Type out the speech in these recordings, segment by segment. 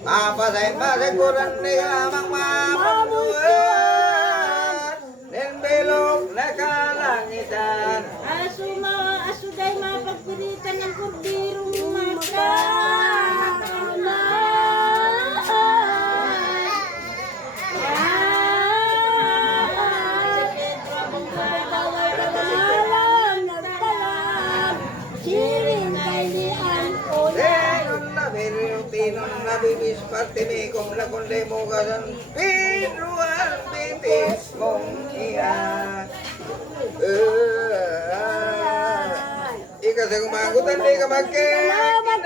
Mapasay masiguran ni kamang mapamuan nin bilog na kalangitan. Asuday mapagpiritan ng kurdirong maka. Tinong nabibis partimi kung lakunde mo kasan pinuan bitis mong iyan. Ika sa kumagutan di ka magkinama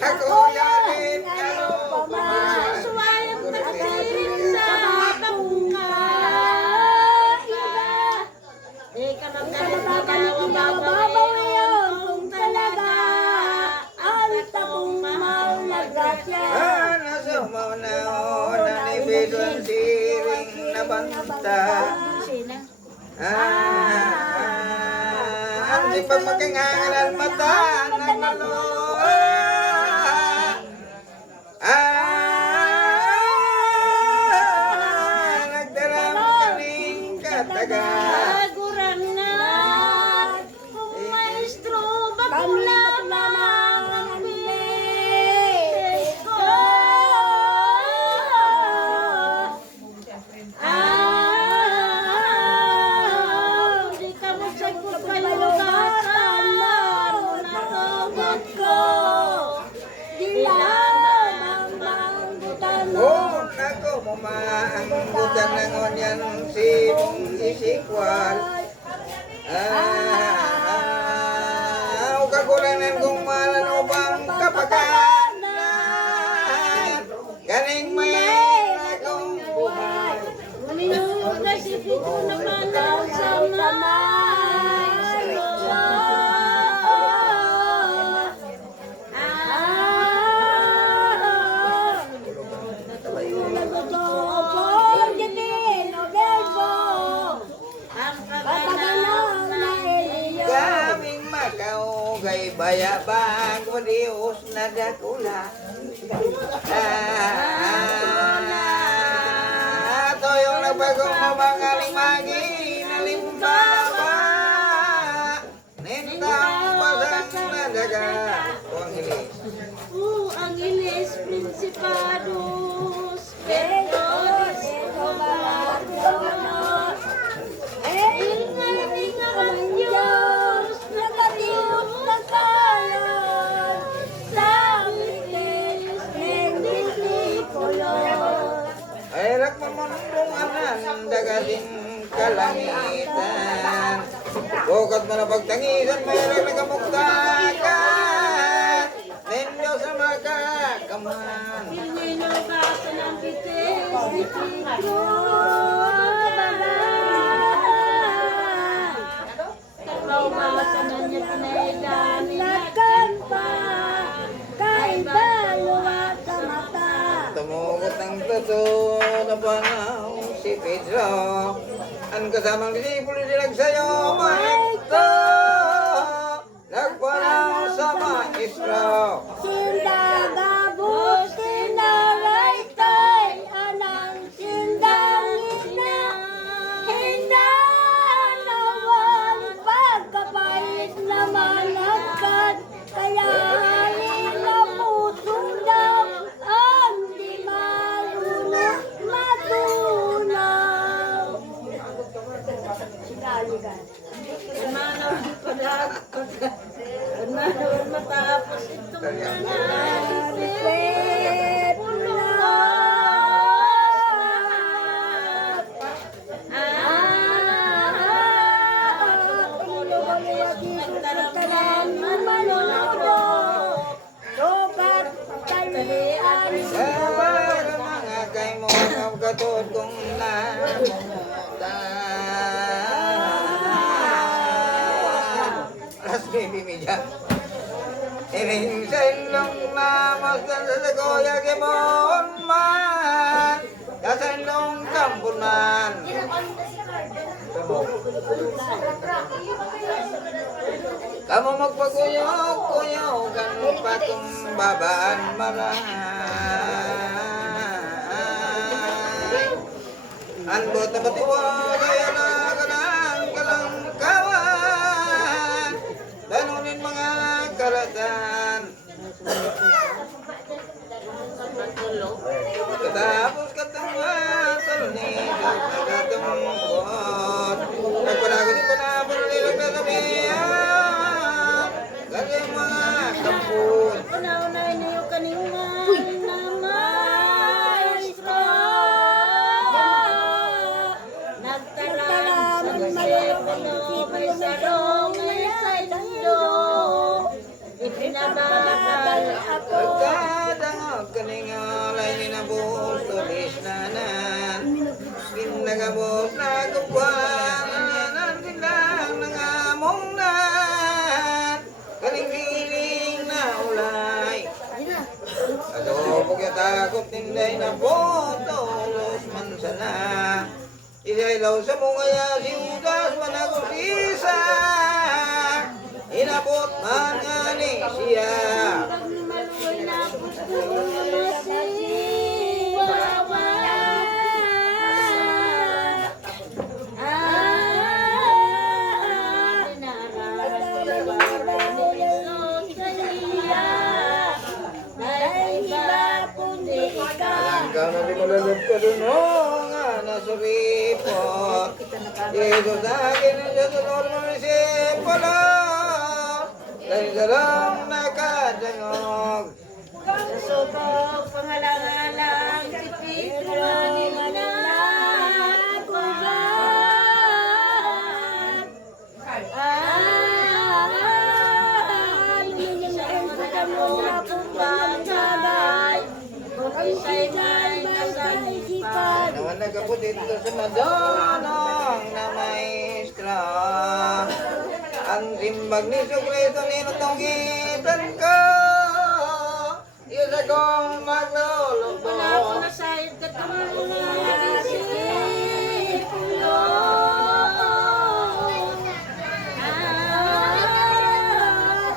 sa kuyanin ano Suwayang nagsirin sa bunga. Ika nagkakababaw yun kung talaga ang tabong mahalagat yan. nasa maunaon na nibidwan siring na banta. Ang di pa makingangal mata ng maluwa. Nagdaram kaning katagal. Gurang na kung maestro bakong lamang ang bilis ko. Di ka mo sagot kalugatan natugot ko. Di lamang manggutan mo. Oh, nako mamaanggutan ng onyan si mong isikwal. Kakulangan kong malan upang kapaganan. Galing may akong buhay. Minunod na si Pico na manaw sa may Kaming Macau kay bayabang ko Diyos na dakula. Ito yung nagbagong mamangaling magi na limbaba. Nintang pasang na daga. O ang hilis. Angeles Principados, Petos, Cobardonos, ingat ang Diyos, nakatios na kalan, sa mitis, nendisikolor. Ay rakmamandong anan dagading kalangitan. Bukat na napagtangisan mayroon na kamuktakan. Ninyo sa makakaman. Pinino ka sa ng bitis, bitigro, Kakaw ba sa nanya pinaiganin nakan pa, kay baluwa sa mata. Tumugot ang tato na panaw si Pedro. Ang kasamang disipulo dilag sa'yo, maestro. Nagpanaw sa maestro. Sindagabos, sinaraytay, anang sindangina. Hinanawan, pagkapait naman agad. Kaya halin na pusong daw, ang di marunong matunaw. Manaw matapos itong nanasip pulot. Nagtaramdaman manunubo, sobat talian. Para mga kay mo ang katod kong Alas baby media. Iring sa ilong namas na sa kuya kimon man. Sa ilong kampunan. Kamu magpaguyok-kuyok ang kumbabaan maray. Anbot na batiwagay alaganan kalangkawan, danunin mga karatan. Katapos katangan, talunin sa kagatungkot. Nagpanagunin ko na panalilag na sabihan, galing mga kampun. Una-unay niyo kaningan na maestro. Nagtalaman malipino, may sarong ay sa indo. Ipinababal ako. Pagkadangog kaningalay ni nabos tulis nanan. Ginagabos na gupwan, nanan silang nangamong nan. Kaling-kiling na ulay. Adobog yung takot ninday na botolos man sana. Isailaw sa mungaya si Udas managusisa. Inabot man nga ni siya. Pag lumaluoy na puso masiwawa. Ikaw na di malalog ka dun nga nasuripot. Dito sa akin ang Diyos ang Lord manisipolo. Dahil sa lang nakadangog. Sa subok pangalang-alang si Pedro ni Managugat. Luminyan sa kamo na pumbagay, kung isa'y may kasahipan. Naman nagabot dito sa madonong na maestra. Ang simbag ni Sukristo ninutungitan ko. Isa kong maglulubog. Wala ko na sa'yo katulungan si Pulo.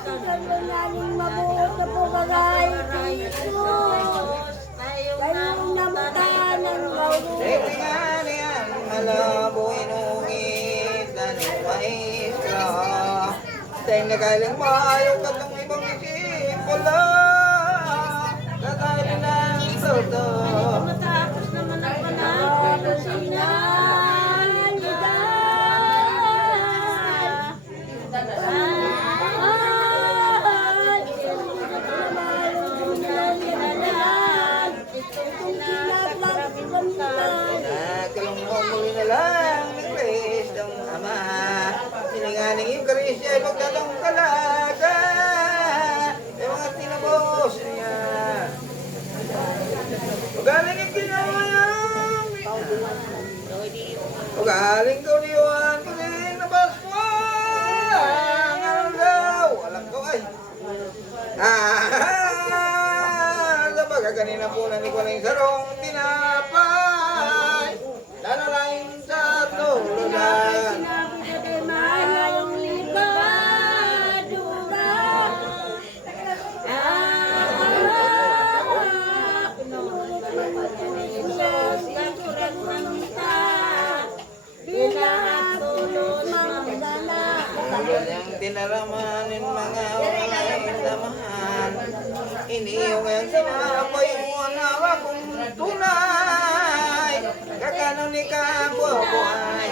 Tagalunganing mabuot na pumaray Jesus. Tayong namutan ng gawin. Sige nga niyan, malabo inungit na ni maestra. Tayong nagaling maayaw ka ng ibang isipulo. Kakain ng soto. Matapos naman ang panahon ng sinalida. Nakalungkong muli na lang ni Kristo ang Ama. Sininganing yung Kristo ay magtatong kalaga. Yung mga tinabos niya. Magaling yung ginawa niya. Magaling ko diwan ko din na Pasko. Ang daw. Alam ko ay. Sa pagkakanina po na ni Kualing Sarong tinapay. Lalalain sa tulugan. Sinabi na di mayong libadura. Tulad niyang tinaramanin mga walay damahan. Iniyong ang sinapay mo ang hawa kong tunay. Kakano ni kabuhay.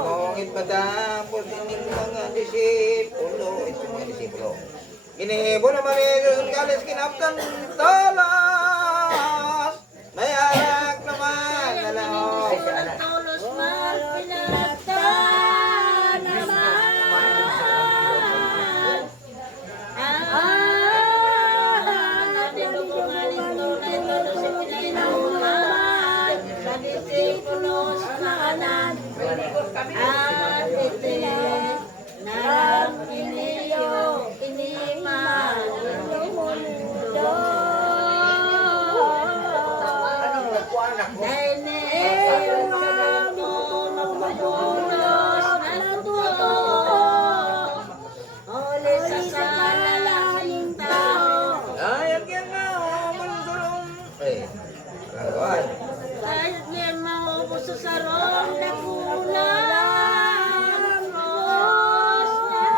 Mongit matapos ining mga disipulo. Ito mga disipulo. Inihibo naman ni Jesus kalis kinaptan tolos. May anak naman na laos. Tolos man pinagtan naman. Nadidungaling tunay tolos sa pinainuman. Sa disipulos na anak. At iti narang iniyo ulit sa salaning tao. Ayat yan nga, mansulong. Langkuhan. Kahit di maubos sa sarong nakulang Diyos na.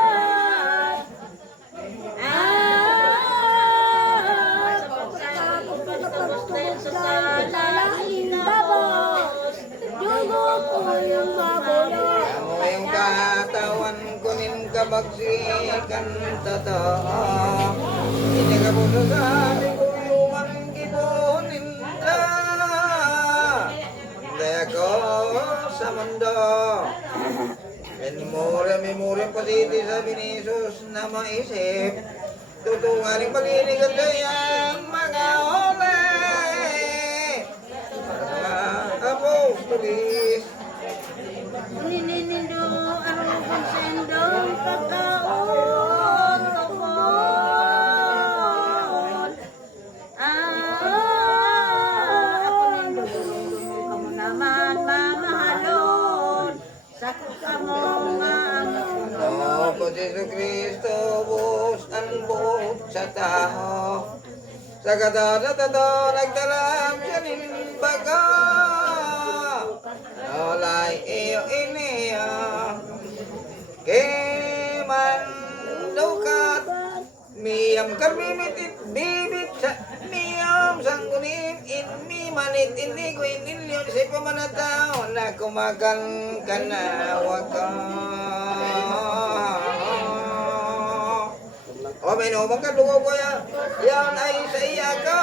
Sa pagkakong pagtabos na yun sa salaning tapos, dugo ko yung mabulok. Amo yung katawan ko nin kabagsikan totoo. Hindi ka po sasabi ko yung ang gibunin na. Hindi ako sa mundo. Memorya pasiti sabi ni Jesus na maisip. Tutungaling paliligan kayang mga ole. Mga apostolis. Ninindo ang konsendong pagkaon kapon. Ako nindo kamo naman mamahalon. Sako kamo maamon. O Jesu Cristo, bus ang buot sa tao. Sa katatato, nagdalam siya ng baga. Olay iyo iniya. Keman dukat. Miyam karbimitit bibit sa miyam sanggunin. Inmi manit ini ko inilyon sa pamanataw. Na kumakan ka na waka. O minumang ka dugo ko yan ay sa iya ka.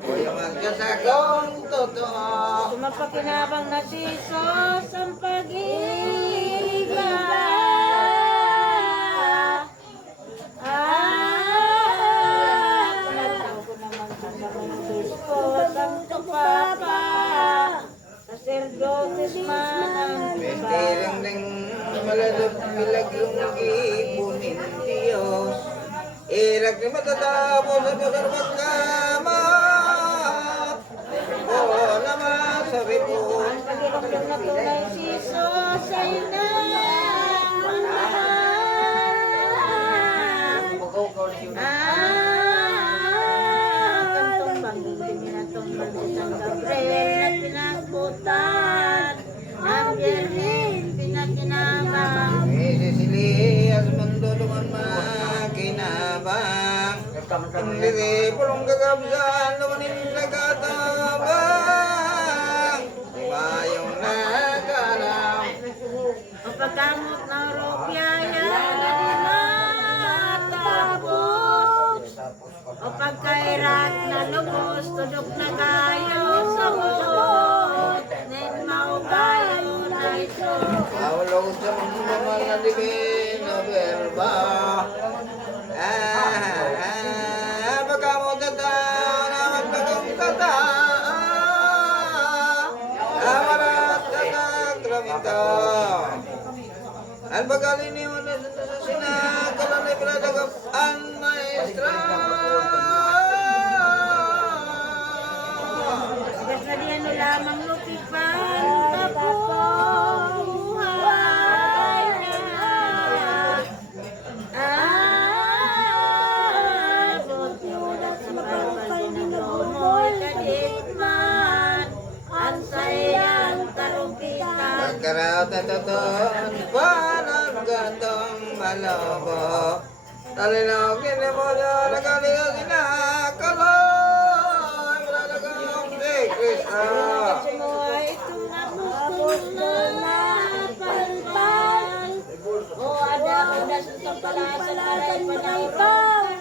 Kuya man ka sa kong totoo. Sumapakinabang na si Jesus ang pag-iiga. Pinagtaw ko naman sa Diyos ko ang kapapa. Sacerdotes man ang Misterong ng malalog milagrong ipunin Diyos. Irak ni matatapos sa pusar magkama. O naman sa ripon. pagkakang na tunay si Jesus ay kantong bangin minatong bangin Gabriel na pinagbutan ang Birhen pinakinabang Sisilias mundo luman makinabang. Ang diri pulong gagabsan lumanin nagatabang. Mayong nagalam. o pagkamot ng rupyaya na dinatapos o pagkairat na lubos tudok na kayo sa buot nen maugayo na ito. Maulog sa mundo man na divino verba. Pagkamot tataw na magpagong tataw. Amarat tatag ramita. Al bagalini mo na sa sinakalan ay pradagap ang maestra. Basta diyan no lamang lupipan kabuhay na. Buti ulat sa pagpapal binumoy kadikman ang sayang tarumpitan. Pagkaraw na totoon, parang gandong malobo. Talinaw kinimodo, nagaliyo sinakaloy. Malalagong si Kristo. Semua itu ngapus na palpal. Oh ada susah palasan alay panaypan.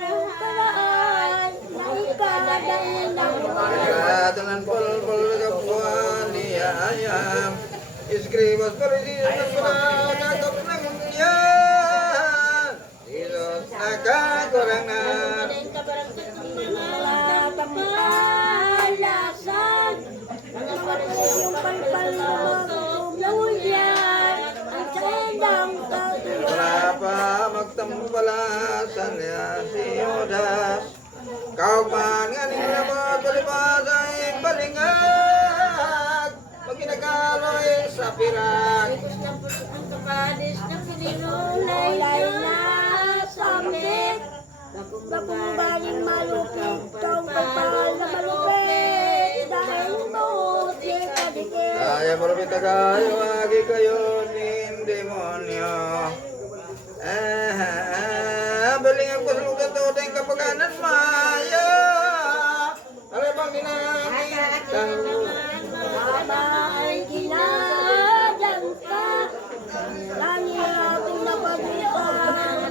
Naikadain ng Pagkatanan pulpul kapuan niyayam. Iskribos parisiyo na panagap ng yan. Jesus nakakurang na. malasan. Mga parisiyong palpal na magtumuyan. Ang sendang Wala pa magtampalasan niya si Judas. Kaugman nga nila mo palibas ay balingag. Pag kinakaloy sa pirang. Ang kapadis na pinilulay na tagayo agi kayo nin demonyo. Baling ang pasulugan to tayong kapaganan maya. Alabang dinamit Abay ginadang ka, langit ating napagbitan,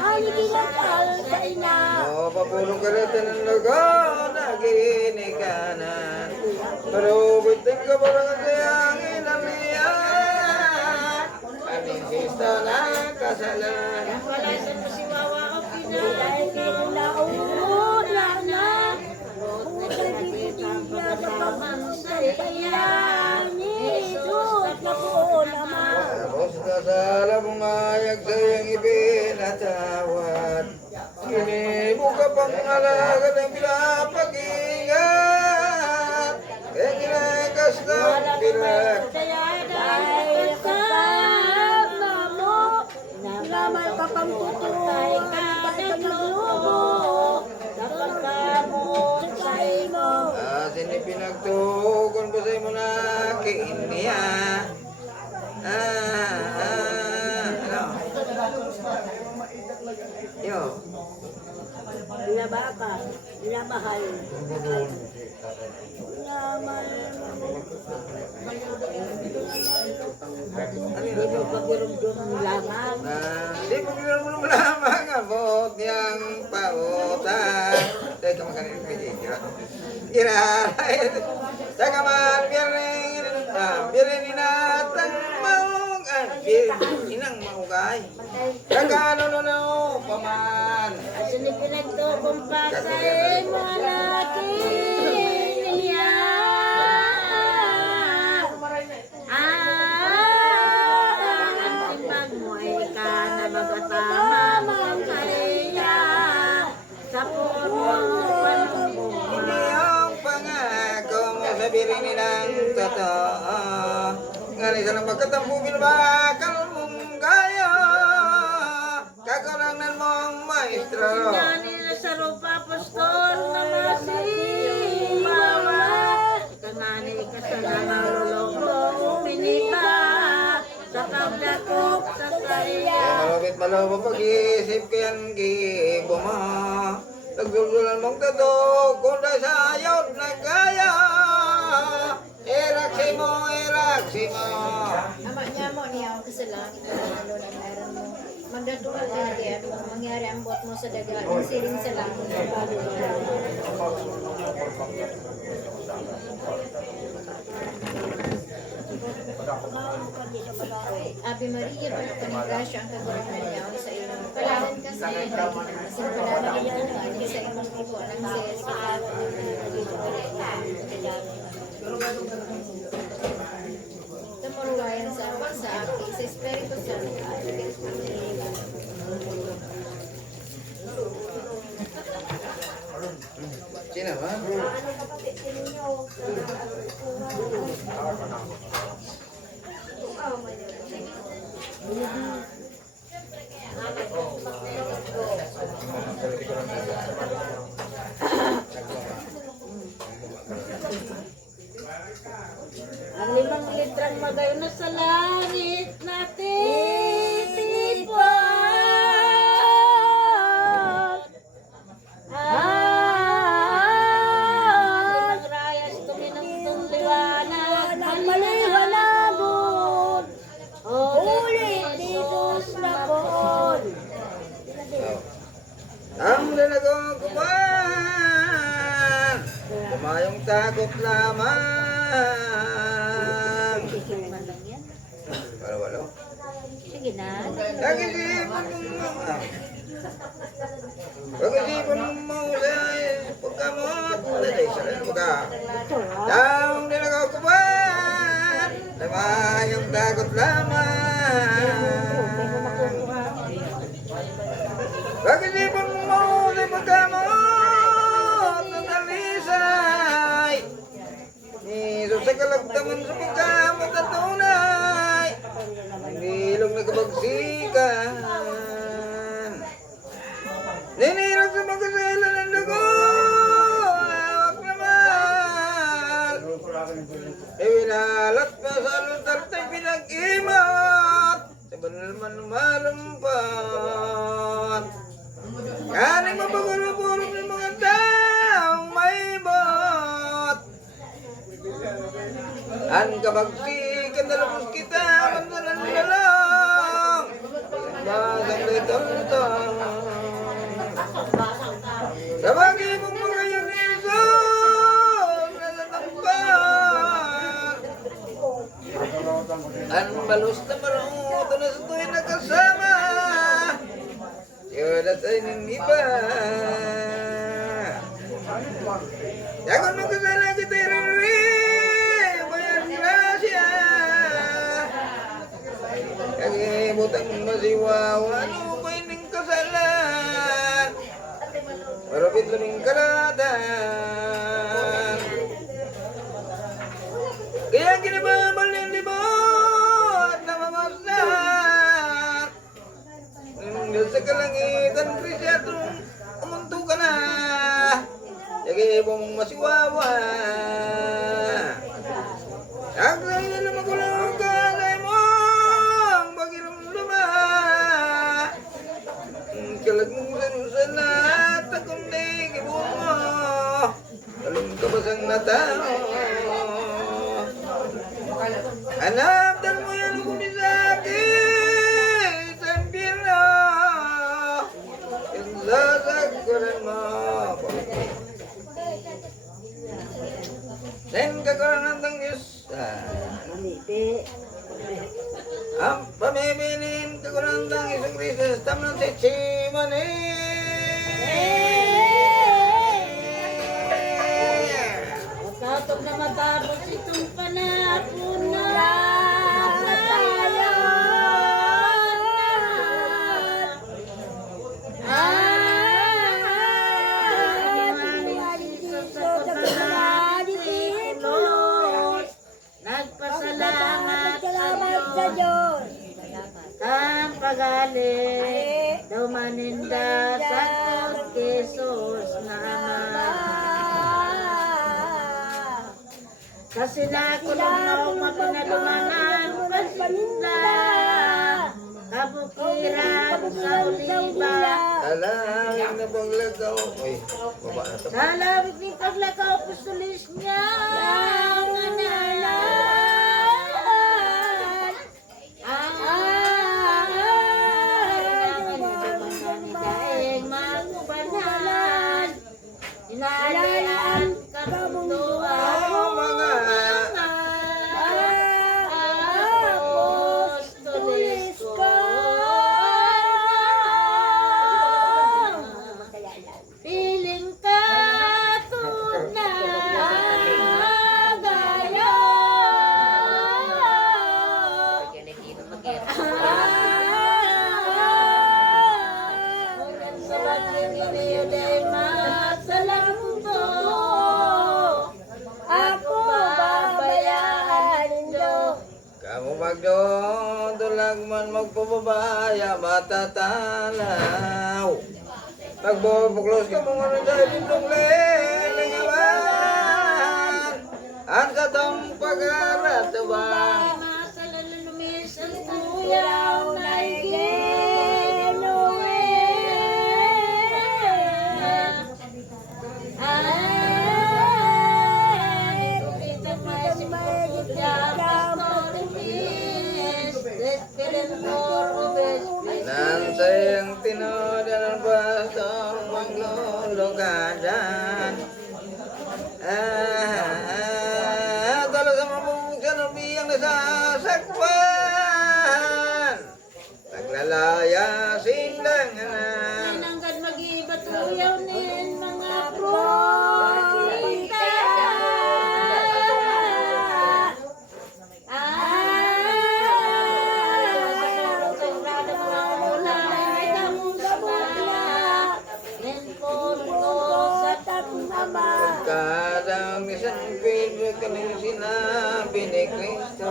ay ginapal sa ina. O papulong karatan ng lagot na ginikanan. Marubit ng kabarangan sayang inaliyan. Aming sista na kasalanan. Wala sa musiwawa o pinay, kaya nauna na. Kung kaibigan sa pamansay kaya ni Jesus na po naman. Tapos na sa alamumayag sayang ipinatawad. Ginibo ka pang alagad ang pinapag-ingat. Kaya ginagas ng pilag. Dahil kasama mo, naman ka pang tutuloy ka naglubo. Dapat ka mo sa'y mo. Asin ipinagtugon pa sa'yo mo na kiiniya. Ano? Yo. Ilaba ka, ilamahal. Ilamal mo. Hindi mo pagirumdum lamang. Di mo ginamulong lamang abot niyang pautan. Teka makanin ko kira. Kira. Teka man, biyarin inatang maung. Biyarin inang maugay. Teka no, paman. Asan ipinagtukong pa sa'y malaki niya. Ang timbang mo ay ka na magatamang kaya. Sa purong Hindi ang pangako mo sabihin ng totoo. Nganisa ng pagkatampo binabakal mong gaya. Kakulangan mong maestro. nila sa rupa apostol na masibawa. Kanani ka sa nangaluloko uminita. Sa kabdakop sa saya. Malapit malapit pag-isip kayan gibo mo. Nagduldulan mong tato kung na sayot na gaya. Eraksi mo. Namanya mo niya ang kasalanan lalo na meron mo. Magdadulog na diyan, mangyari ang bot mo sa dagat, siling sa langit sa bago. Ave Maria, pagpanigasya ang kagawin niya sa iyo. Palawan ka sa iyo, kasi palawan niya sa imong ibo ng Tumuruwayan sa aki, sa Espiritu Santo. Sino ba? Ang 5 litrang magayon na sa langit natin tipon. Nagrayas kami ng liwanag, ang maliwanagod. Ulit Jesus na poon. Ang dalagong kuman, kumayong takot lamang. Walo. Sige na. Pag-isipan mo sa pagkamot, dahil sa rin mga. Ang dalagong kuman, kumayong takot lamang. Pag-isipan mo sa pagkamot, ng talisay. Niso sa kalagtaman sa pagkamot at tunay. Nilong nagkabagsikan. Ninirang sa magkasala ng dugo. Awak naman. Ibinalat pa sa lutar tayo pinag-imot sa banal man malumpat. Kaning mapagulupulong ng mga taong may bot. An kabagsikan na lubos kita mandalan lalong basang litontong. Sabagi mong mga yung isos na natampan. An balos na maruto na sa tuwing nakasama. Yun at ay ng iba. Yakon mong kasala kita rin bayan grasya. Kagibutang masiwaw ano ba ining kasalan. Marapit luming kalatan. Kaya kinababal yung libot na mamasdan. Nung sa kalangitan, Krisyatong umunto ka na. Yagi mong masiwawa. Ang sa'yo na magulang ka sa'yo mong pagirumluma. Kalagmusan sa lahat ang kundig ibo mo. Talong kabasang na tao. Anak, dal mo yan kung di sakit ang pino. Yung sasagkuran mo. Then kakuran ng Diyos. Ang pamimilin kakuran ng isang Krisis tamang si Matapos na matapos itong panahon na tayo. Nagpasalamat sa Diyos. Ang pagaling daw maninda sa Jesus na Ama. Kasi nakulong mapinalumanan paninda. Kabukiran sa uliba. Alawin na paglagaw. Uy, baba na ito. Sa labig ni paglakaw pustulis niya. Inaalayan kamunduan Mga apostolis ko. Piling ka tunay gayo. Sa bagay ni masalamundo. Ako babayaan niyo. kamu magdoon, tulag man magpababaya, matatalaw. Nagbubuklos ka mga nandiyan itong lelingawan. Ang katong pag-aratawan. Masalalumis ang kuyaw na Nansayang tinodan ang bastong maglulugadan. Talo sa mabuksan ang biyang nasasakpan. Naglalaya sindanganan. Nanggan mag-iba tuyaw nin mga propita. Kadang isang Pedro kaning sinabi ni Kristo.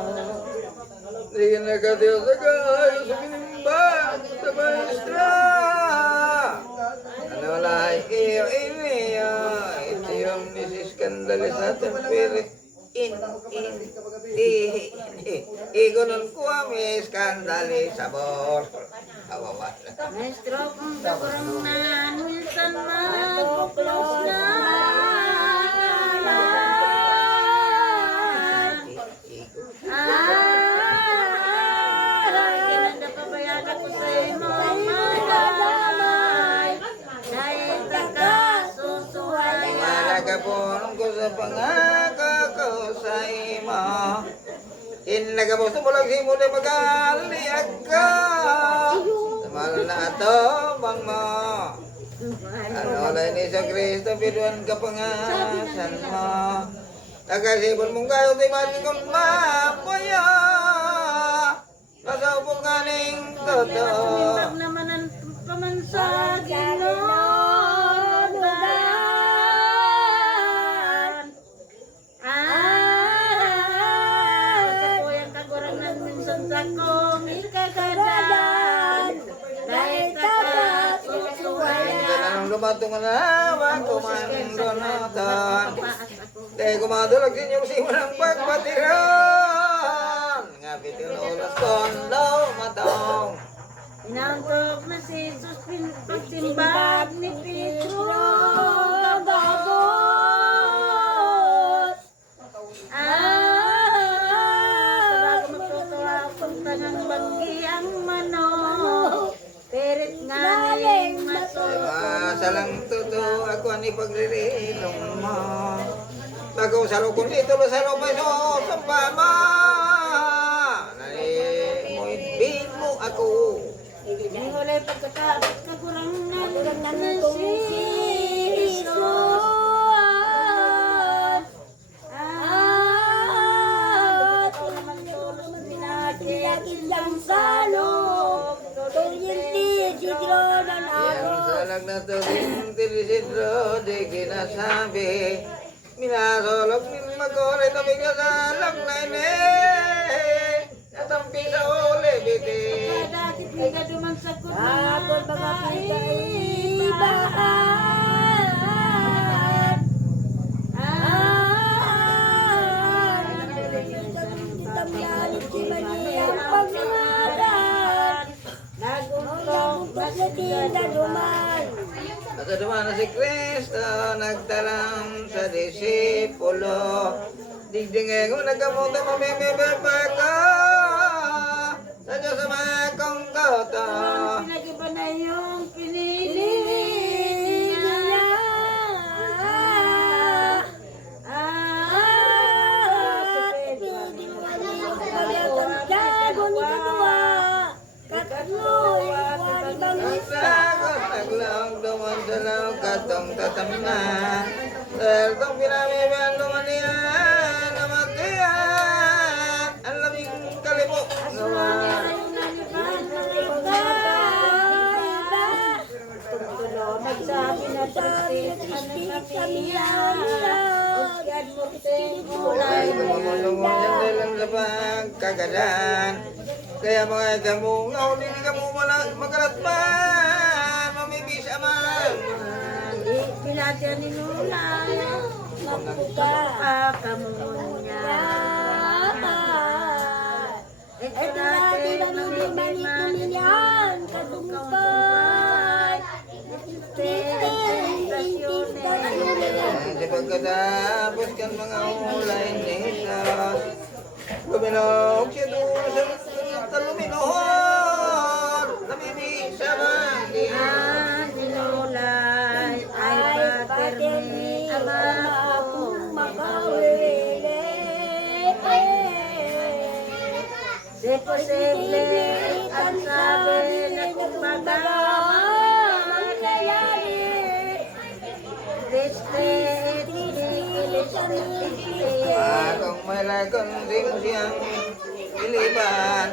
Di nagkatiyo sa kayo sa pinimba sa maestra. Ano lang iyo iniyo. Ito yung nisiskandali sa tempere. In. gunung kuamis kandali sabor. Awawas. Maestro, kung kakurang na minsan magpuplos na kailan na pabayaan ako sa imong malamay dahil takasusuhay Malagapon ko sa pangako ko sa imo. Inagabos mo lang si mo na mag-aliag ka. Mahal na ito, bang mo. Ano lang ni sa Kristo, piduan ka pangasan mo. Nagkasipon mong kayo, di man kong mapaya. Masawpong kaning totoo. Sumimbang naman ang pamansag inudan. Kasakuyang kagurang ng minsan sa kong ikagadan. Dahil takasusuhayan. Ganang lumatong na naman, kumandonatan. Dahil kumadulag sa inyong simulang pagpatiran. Nga bitin ulas kondaw matong. Inantok na si Jesus pagsimbag ni Pedro Gagot. Bago magtutuwa kung tangang banggi ang manok. Perit nga ning maso. Salang tuto ako ani pagririlong mo. Bago sa lukon dito lo sa lupay so sampama. Nani mo ibig mo ako. Di hulay pagkakakurang ng si Jesus. Kung naman tulong pinakilakil lang sa loob. Yan salang na to din tilisidro di kinasabi. Minasolog min magore na bigla sa laknay natampi sa uli biti. Kadakit nga duman sa kunapol mga kaibahan. Tamyalit si Maniyang pagmangalan. Nagungkong na duman. At duman na si Kristo nagtalang sa disipulo. Digdingin ko nagkamunta mamimibaba ka sa Diyos sa mga kong kota. Pinag-iba na yung pinili niya. Nagsakot naglaong duman sa laong katong tatamnan. Dahil itong pinamiban duman niya namatiyan. Ang laming kalibok ngawa. Nagsabi na Ay, kumamulungon yan dalang sa pagkagadan. Kaya mga damungaw, hindi ka mo magalatman. Mamibisa man. Pinatyan ni Nuna. Magpuka kamunya. Ito natin ang lumiman niyan. Katungkay. Sa pagkatapos kan mga ulay ni Jesus, guminog siya doon sa taluminohon. Namibisa man Ang dinulay ay patermi ama akong makawili. Di posible ang sabi na kung Akong may lagon di mo siyang iliban.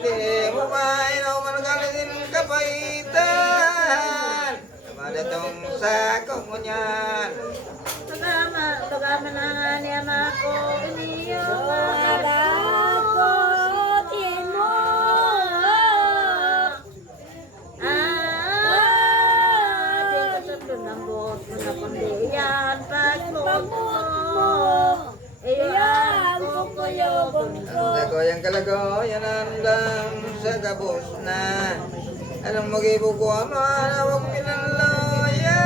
Di mo mainaw managalitin kapaitan. Madatong sako mo niyan. Pagama na nga niya mako iniyo ko tino. Di ko sa tunambot mo na pandiyan pagmumot mo. Iyan ko kuyo ko. Ako yung kalago kapos na. Anong mag-ibuko ang mga huwag pinaloya.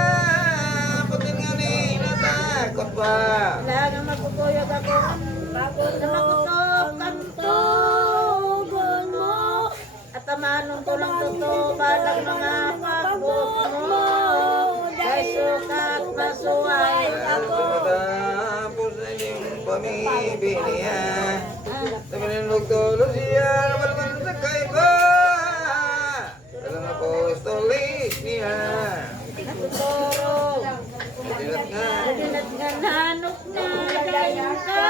Putin nga ni natakot pa. Kailangan magkukuyog ako. Pagod na makutok ang tugon mo. At tamanong tulang totoo balang mga pagod mo. Kay sukat masuway ako. Tapos na yung pamibinihan. Sabi ng lugtolo siya na malaman sa kaiba. Dalang apostolis niya. Natuturo. Dinat nga. Dinat nga nanok na dahil ka.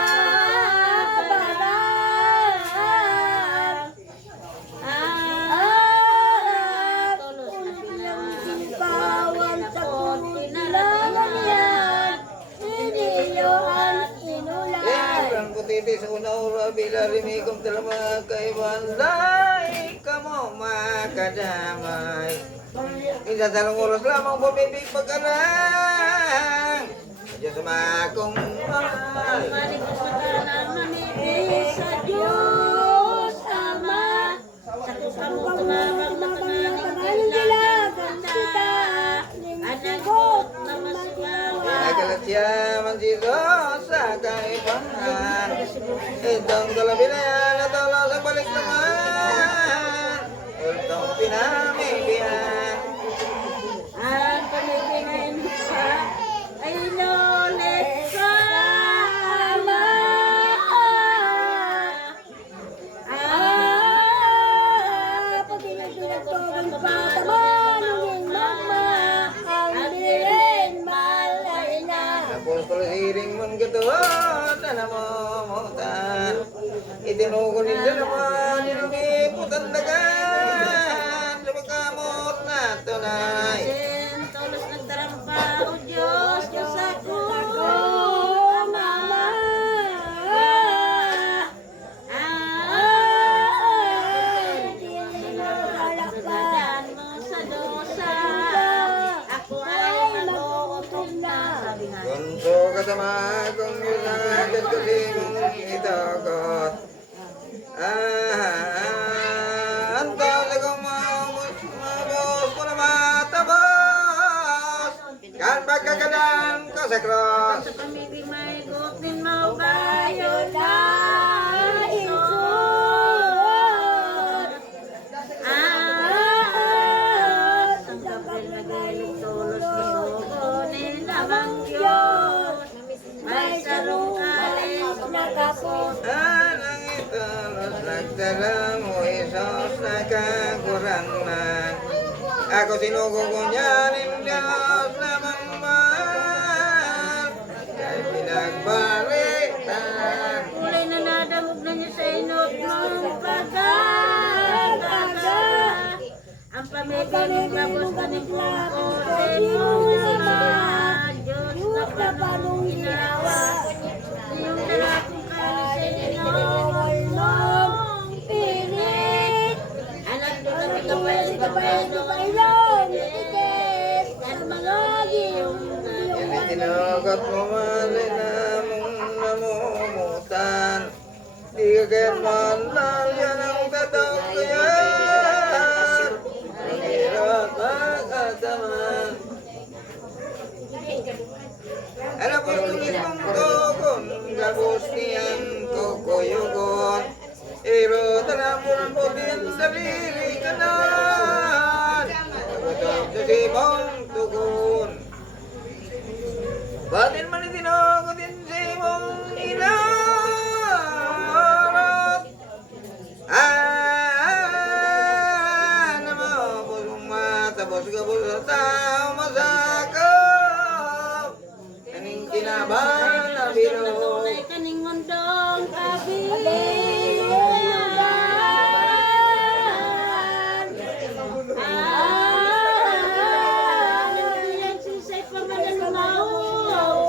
Titi sa una-ura bila rimikong talaga kay Banday kamo makadamay. Isa talong oras lamang bumibig pagkarang. Diyos makong mahal. Maligos na kanan manibig sa Diyos Ama. Sa kusang tumawag na kananing kailangan kita. Anagot na masuwawa. Nagalat siya man si Diyos sa kaibangan. Itong galabi na yan at ala sa balik naman. Itong pinamilihan. Ang pamibigay sa ay lolet sa Ama. Pag inagdulagtogan pa tamanungin mama, ang diren malay na. Apostol hiring man gatuan na namamutan. Itinugulin na naman nilumiputan dagan. Lumagamot na tunay. Sin, tulos nagtarampa, O Diyos, Diyos ako, Ama. Sinadaan mo sa dosa, ako ay mag-uutog na. Sabi nga. Gunso katamagong yunagad kasi mong itakot. Antos akong mabos ko na matabos. Kan pagkagadan ko sa cross. Sa pamibig may gutin mo bayo na isod. Ang kapal na galing tulos ni Sogonin lamang Diyos. May sarong alis na kapot. Anang italos nagdala mo Isos na kakurangan. Ako sinugo ko niyanin Diyos na mamahal. Kay pinagbalitan. Kulay na nadamog na niya sa inot mong pagkakaga. Ang pamibig labos na ni Kukotin mo sila. Diyos na panong ginawa. Yung dalakong kalisin inawal mong pilit. Anak doon kami kapay doon. At mga giyong Tinagat mo mali na mong namumutan. Di ka kaya't manlal yan ang tatawag ko yan. Mahirap magkataman. Alam ko tulis mong tukon, gabos niyan kukuyugon. Iro talamuran mo din sarili ka na. Nagutok sa simong tukon. Batin man itinagotin sa imong inarap. Namabos mong matabos gabos sa tao masakop. Kaning kinabahan na biro. tunay kaning mundong kabilan. Nagbilang sisay pa man ang lumaw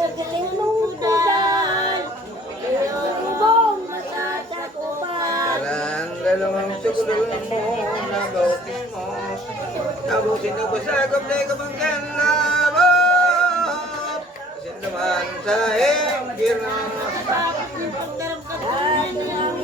sa galing mong kudan. Iyon ibong masatakupan. Kalan dalawang sugulong mo na bautismo. Nabusin na pasagap na ikabanggan labot. Kasin naman sa impyerno. Bakit ng pagdarap ka ng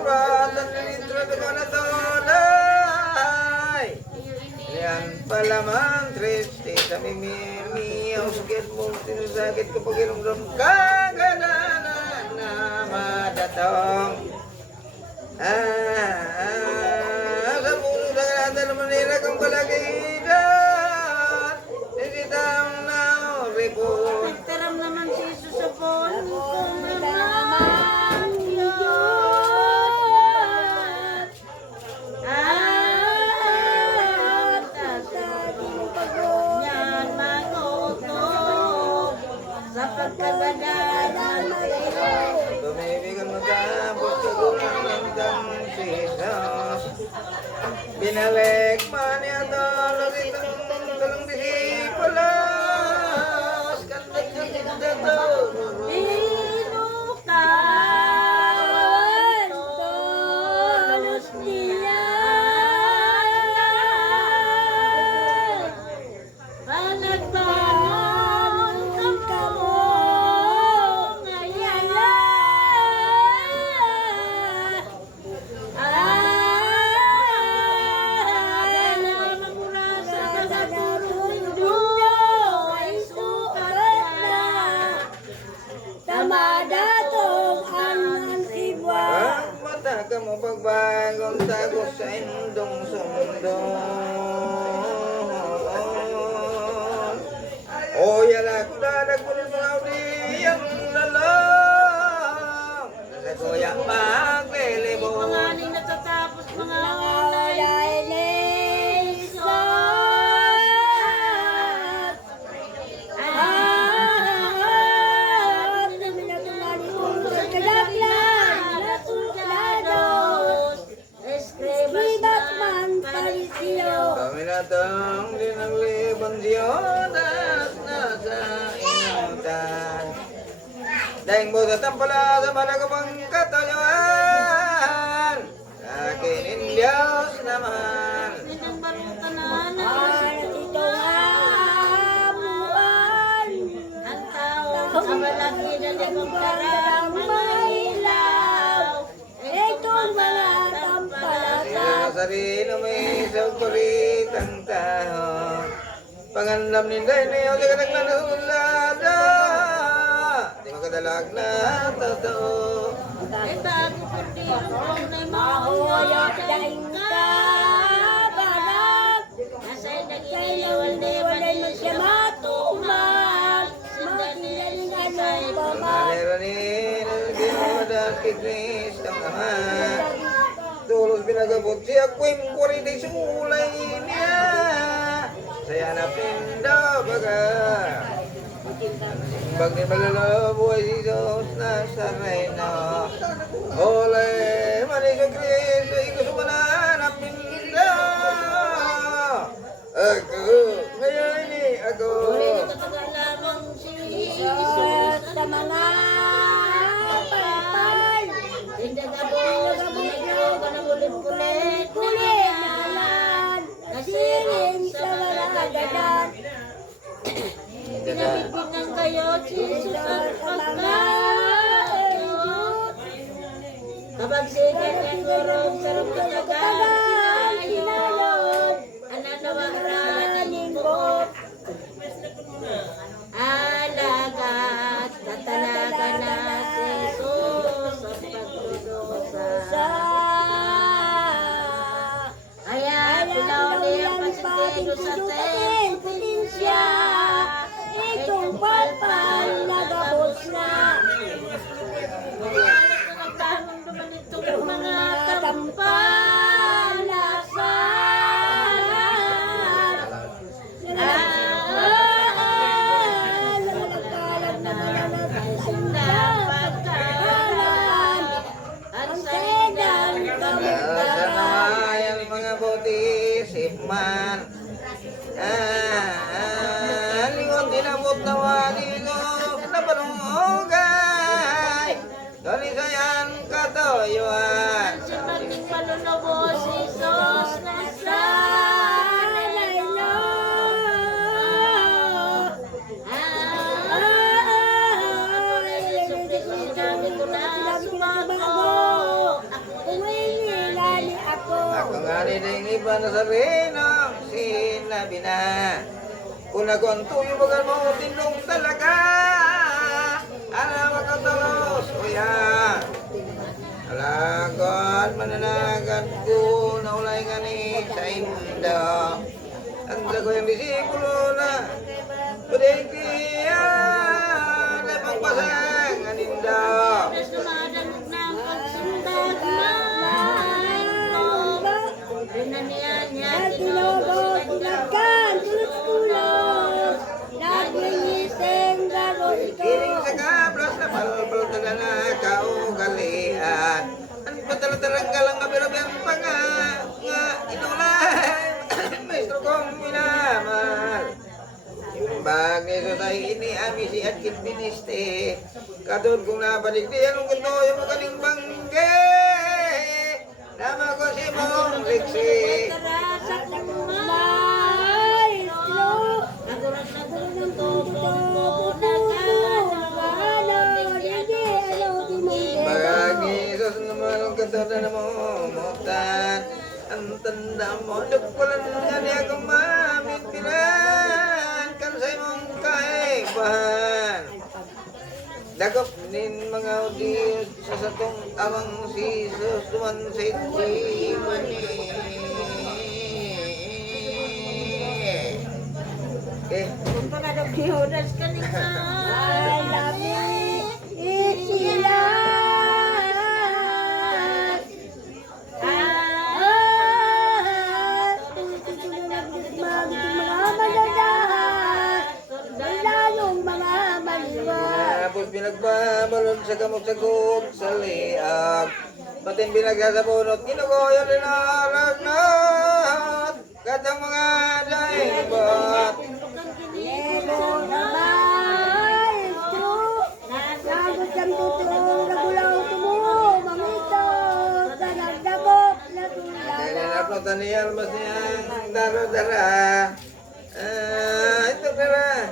sirwatan litro de manatolay. Yan pala man, triste sa mimimi, ang sakit mo, sinusakit kapag ilumdam kagalanan na madatong. Sa puno na natin na Manila kang palagidan, sisitang na ripon. Nagtaram naman si Jesus sa pon, kung naman Diyos. At tataging pagod magutom sa pagkabagalan ng Diyos. Tumibigan matapos kagulang ng damang si Jesus. Binalik man niya talag itong talang disipulos. Kandag niya dito. Inukawan tolos niya panagbangon ang kamong ayala magmula sa kagarundo ay sukat na tamadatong ang sibwa. Ang mata ka mo pagbagong tago sa indong sundong. O yala ko na nagpunod mga udiyang lalong. Sa kuya maglilibong. Mga aning natatapos mga ulay lisot. At namin na tumalikong sa kadaklan. Latulados. Escribas man parisyo. Kami na tang dinaglibang Diyonas nasa inutan. Daing mo sa tampala sa malagabang katayuan. Sa akin Diyos naman. Ang barutan na nagsusuan. Ang tao sa malaki na limang karang mga ilaw. Itong mga tampalata. Sa sarili may isang kuritang tao. Panganlam ninday niyo di ka naglalulada. Di makadalag na totoo. Ito ako kundi ang may mahuyot daing kabalag. Nasa'y nag-iniyawan di walay siya matuman. Sindanin sa'y pamag. Aleranin ang ginodas kay Kristo ang Ama. Tulos binagabot siya kwim kuriti sulay niya. Saya na pinda baga. Simbag ni malalaboy si Diyos na sa reina. Ole, manis ang Kristo, ikaw sumanan ang pinda. Ako, ngayon ni ako. Uli na lamang si Jesus sa mga palpal. Hindi na bos, medyo ka na kulit-kulit naman. Nasirin sa maragadan. Pinabibingan kayo, Jesus at pagkaayot. Kapag sigat ang gurong sarong katagan, sinayod. Ananawang raning bot. Alagat, tatalaga na si Jesus sa pagdudusa. Kaya pinauli ang pasitigo sa sentensya. Itong palpal nagabos na. Nagtanong naman itong mga tampalasan. Nagkalag na ang pagkalan. Ang sedang Sa kamuntaran. namayang mga butisip man. Lingon dinabot na walino na panungugay. Dali sayan katoyuan. Si Mating Malulobos, Jesus Nazareno. Jesu Cristo, sabi ko na sumago. Ako Nazareno, sinabi na. Kung ako ang tuyo bagal mo, tinong talaga. Alam ako talos, kuya. Alagot, mananagat ko, naulay nga ni sa indo. Ang ko yung disipulo na, Budengkiya, lepagpasang aninda. Sumadalog ng pagsundag niya, tinagkan, tulog-tulog, nagigising gano'n ito. Kiring sa kablas na palpal na na kaugalian. Ang patalang galang kabirabihan pa nga inulay. Maestro kong minamahal. Imbag ni Jesus ay iniami si Atkit Biniste. Katod kong nabalik di anong ganto yung magaling bangge. Nama ko si Mong Liksi. Karasak ng maestro, nagulat na gulo ng tubo, Imbag ni Jesus naman ang katod na namumutan. Ang tanda mo, nagpulan nga niya kumamit pinan. Kansay mong kaibahan. Dagop nin mga udiyos sa satong amang si Jesus tuman sa itimani. Okay. Kung pagkadagdihodas ka ni ka, I love you, sila. Tapos pinagbabalon sa gamot-sagot sa liab. Batin pinagsasabunot, kinukuyo rin aragnat. Katang mga daibot. Kaya napunta ni Almas niyang daro-dara. Ito dara.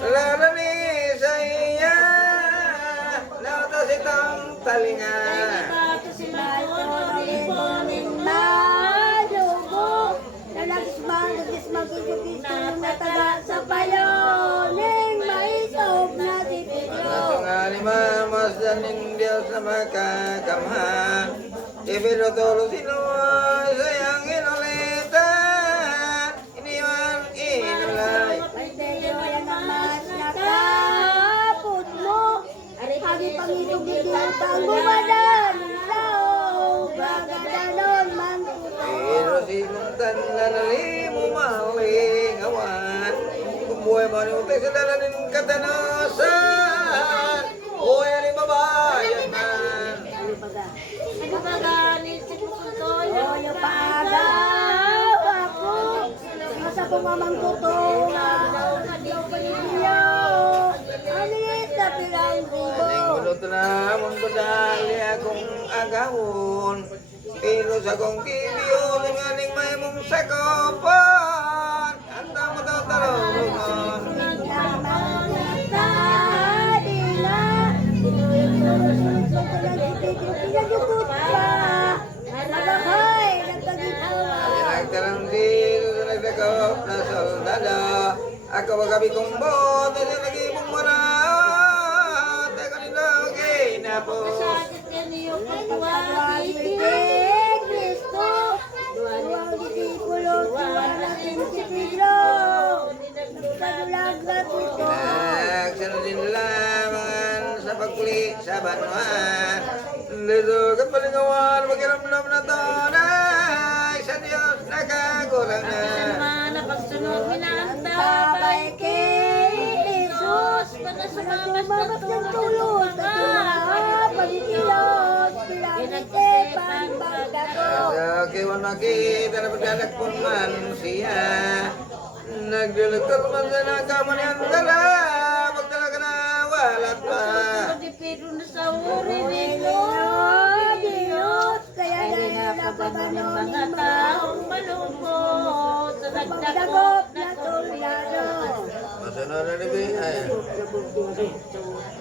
Lala ni sa iya. Lautas itong talinga. Mas dan Diyos na makakamhan. Ibiro tolo sino sayang inulitan. Iniwan inulay. Pero sinuntan na nalimu maling awan. Kung buhay mo ni utay sa dalanin katanasan. Buhay ni babayan man. Aning gulot na mong badali akong agawon. Pero sa kong kibiyon ng aning may mong sakopon. Anta mo daw tarungan. Nagtarang dito sa nagdakop na soldado. Ako magabi kong bot na lagi mong maraot. Ako nito ginapos. Nagsanod din laman sa pagkuli sa banwan. Dito kapalingawan magkiramdam na tonay. Sa Diyos nakagulang na. Pagsunod minantabay kay Jesus, para sumakas ng tulog ka, pagkilos, pinag-isipan, pagdako. Sa kiwan makita na pagdalakpon man siya. Nagdilagtor man sa nakaman yung dala. Magdala ka na walat pa. Pero na sa uri nilo, Diyos, kaya na napagano mga taong malungkot sa nagdakop na tulyado. Masunod na libi.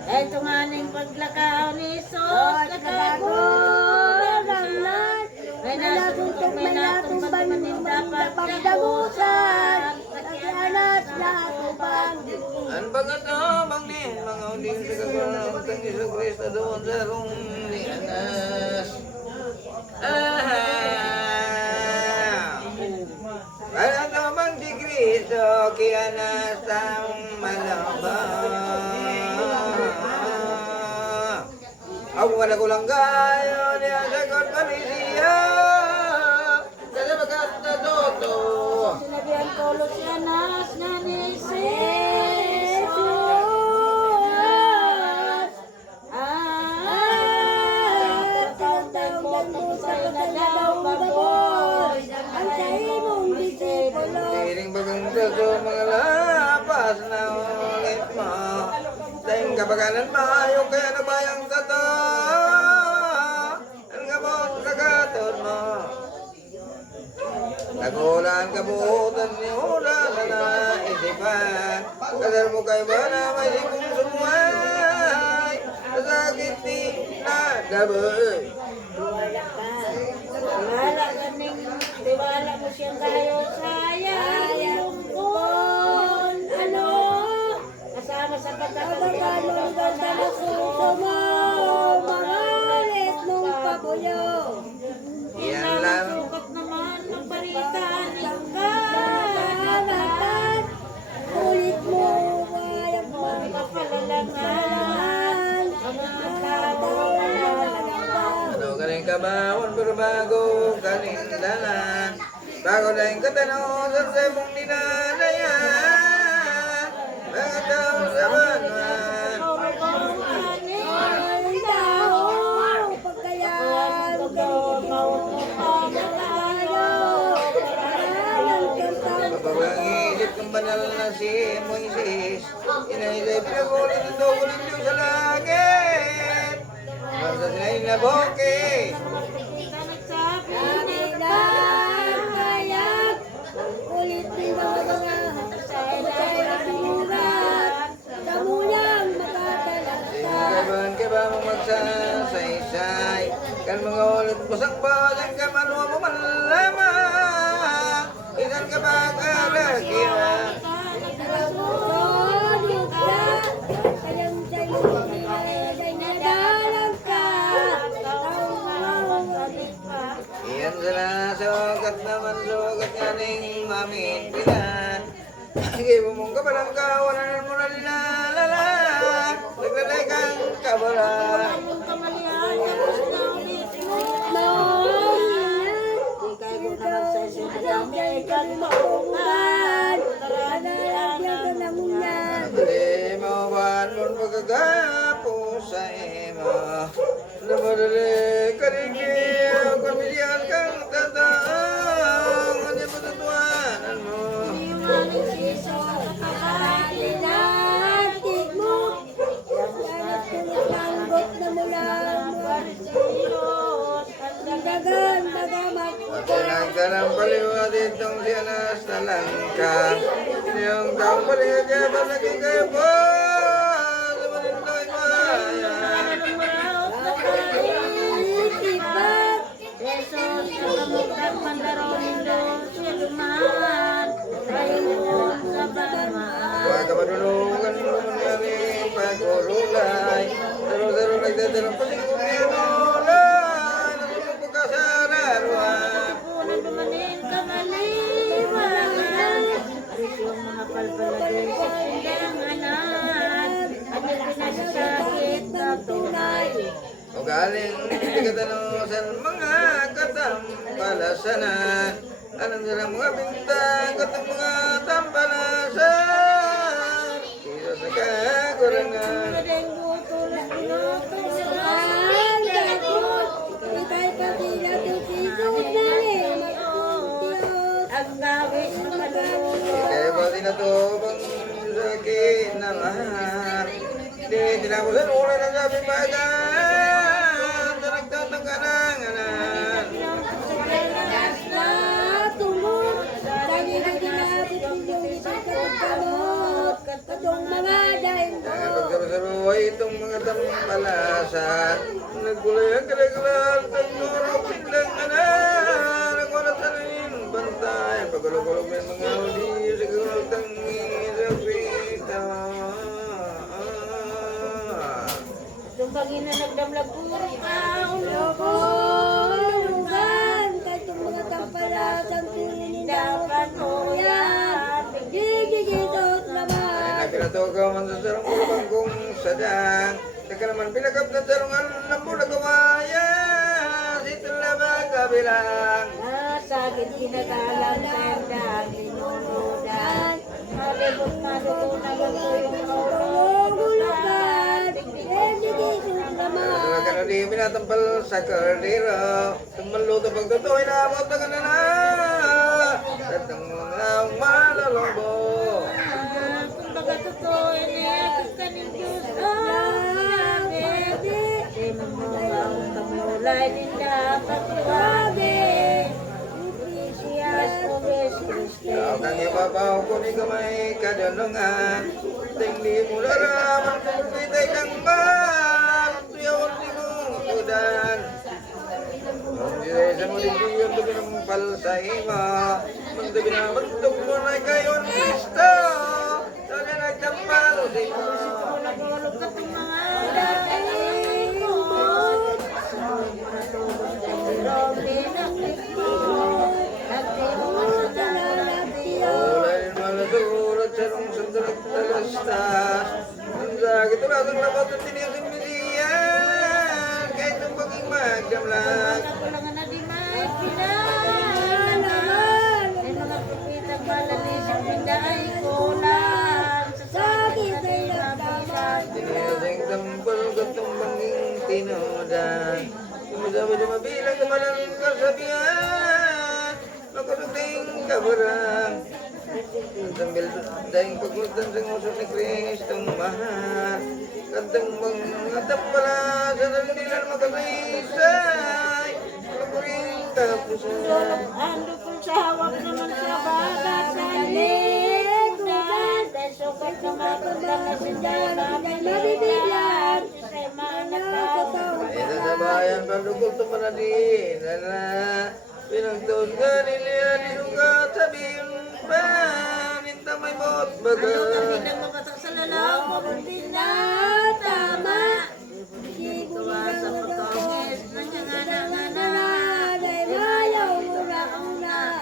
Ito nga ning paglakaw ni Jesus, nakagulang ay nasutok na pagdamusan, naglanas na tubang. Ang pagkatobang din, mga uling sa kagulang ng Iso Kristo doon sa rong ni Anas. Pagkatobang si Kristo, kaya Anas ang malabang. Ako wala ko lang gayon, niya sagot Malaysia. Kasi bagat na toto. Sinabihan ko Lucianas na ni Jesus. Tinatawag mo sa kadalawang baboy. Ang sahi mong disipulo. Piling bagang sa mga lapas na ulit mo. Tayong kabagalan maayo kaya nabayang tata. Ang gamot kagatod mo. Nagulan kabuutan ni Hula sa naisipan. Kasal mo kay ba na may sipong sumuhay. Kasakit ni nadaboy. Tiwala ganing, tiwala mo siyang kayo sayang kung ano. Kasama sa pagkakaroon ganda na suso mo, mangalit mong pabuyo. Yan lang. Sukat naman ng baritan lang ka. Ulit mo, wayag mo, kapalalangan. Mga tao Ano kaning kabawon pero bago kaning dalan. Bago na yung katanosan sa mong dinalayan. Mga tao sa banwan. Mapapangilip kang banal na si Moises. Inaisay pinagulit ng dogulit Diyos sa langit. Basta sinay na boke. Kaban ka ba mong magsasaysay? Kan mga ulit busang balang ka manuwa mo malaman. Ilan ka ba kalakihan? Iyan sila sugat naman sugat nga ning mamin pinan. Sige mong kabalang ka, wala na mo na linalala. Naglalay kang kabala. Dali mo ban mon pagkagapo sa imo. Namadali karigil kamilyan kang tatang. Ano yung patutuanan mo? Nagdalang paliwa ditong siya nasa langka. Yung taong paliwa kaya ba naging kayo po? Sa manindoy maya. Huwag ka madulungan naman kami pagkurulay. Saro-saro nagdadalang pasikong inulay. Natulog po ka sa araruan. O galing hindi katanosan mga katampalasanan. Anong silang mga bintang katang mga tampalasan. Kisa sa kakurangan. Kaya ba tinatubang sa kinalahan? Di tinapusan ulan ang sabing bagan. Sa nagtatangkananganan. Kaya pagsabasabuhay itong mga tampalasan. Nagkulay ang kalaglan. Tagduro pinlang anan. Nagwalat sa nangin bantay. pagulog-ulog ng mga uli sa gulog sa pita. Tumbangin na nagdamlag puro ka, ulo ko, ulungan, kahit yung mga tampalatang pininin dapat mo yan, gigigitot naman. Ay napinatugaw man sa sarong ulubang kong sadang, saka naman pinagap na sarong alam mo nagawaya, sito labang kabilang. Sakit kinagalang sendang, inunudan, malibot malutunan ang tuyong kaulong-ulugan, gigigitot naman. Talaga na di minatampal sa kardero, tumaluto pagtotoo, inabot na ka na na, at ang mga malalombo. Kumbaga totoo, iniakit ka ng Diyos. Di mamamaw kamulay din dapat iwagin. Iglesias o Christi. Kau kang ibabaw ko ni kamay kadulungan, tingdi mo laraman kung kita'y kang mahal, tuyawan di mong tudan. Kung di sa mo din diyon, ito pinampal sa ima, kung di binabantog mo na kayon Kristo, sana nagtampal sa ima. Nagulog ka itong mga daimot. Pero pinaklikot. Nagtiyon sa nalatiyo. Ulay malatulad sa rong sandalag talastas, ang sakit ulat ang labat at tiniyos ang misiyan, kahit ang paging magdamlag. Nakulangan na di may pinalaman. May mga propitang malalisang pinda ay kulang. Sa sakit ay nagdaman. Tiniyosing tampal katong banging tinodan, kumasabi na mabilang kamalang kasabihan, makasugting kabarang. Sambil dahing paglutan sa ngusok ni Kristong mahal, kantang mga tampala sa nalilan makasaysay, makuring tapusan. Ando kung sa hawak naman sa bagat sa likudan. Dahil sukat na matundang na sindahan namin mabibigyan. Sa'y manakataw. Ay nasabayan pandukol tumanadin, ala, pinagtaon ka nila nilugat sabihin pa, ninta may bot baga. Ano kami ng mga taksalalaw ko kung tinatama. Tuwa sa pagkongis na ngana-ngana. Dahil mayaw muna ang na.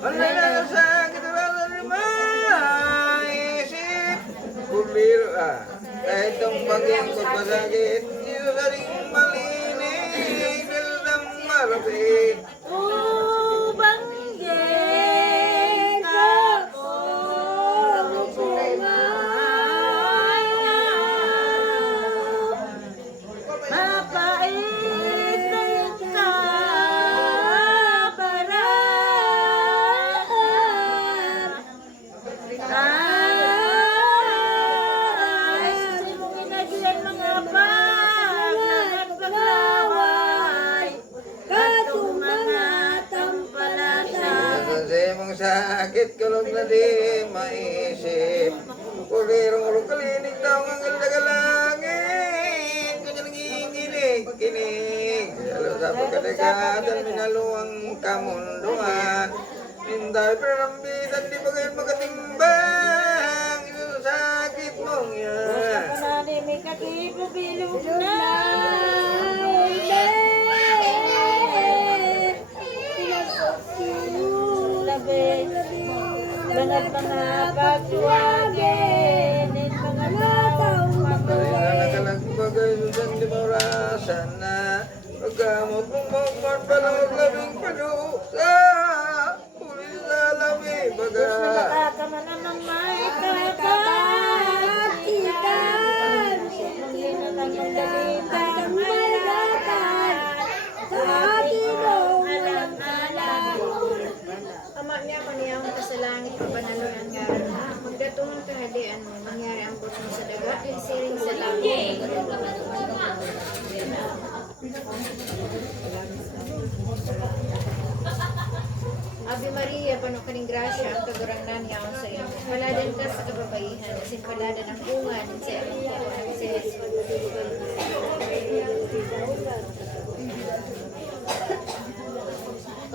Wala na sa kitaralan ni maisip, bumbiro kahit ang baging pagpasakit, dito sa ring malinig, dalang marapit. Banggit ako mapait na yung kabaraan. Sinong inagyan mga bag na nagpaglaway, katong mga tampalata. Kasi mong sakit kulog na di maisip, kulirong ulong kalinig daw ang galdagalangin, kanya nanginginig-kinig, lalo sa pagkadekatan minaluang kamunduan, ninday pranambitan di bagayon magkatimbang, ito sa sakit mong yan. Kanani may kakibubilog na Bangat mga pagtuwagin at mga latang Marina nakalagbagay susan di maurasan na pagkamot mong mongkon palawag labing panusa uli sa labi baga. nakakamanan ng may kakakitan. Sino lang yung dalitan may latan. Sa atinong alam-alam. Ama niya ko niya ang kasalangit o panalunan nga na magdatungan kahalian mo mangyari ang puso sa dagat yung siring sa langit. Ave Maria, pano kaning grasya ang kagurangnan niya sa iyo. Paladan ka sa kababaihan, sin paladan ang bunga ng sa iyo. Si Jesus.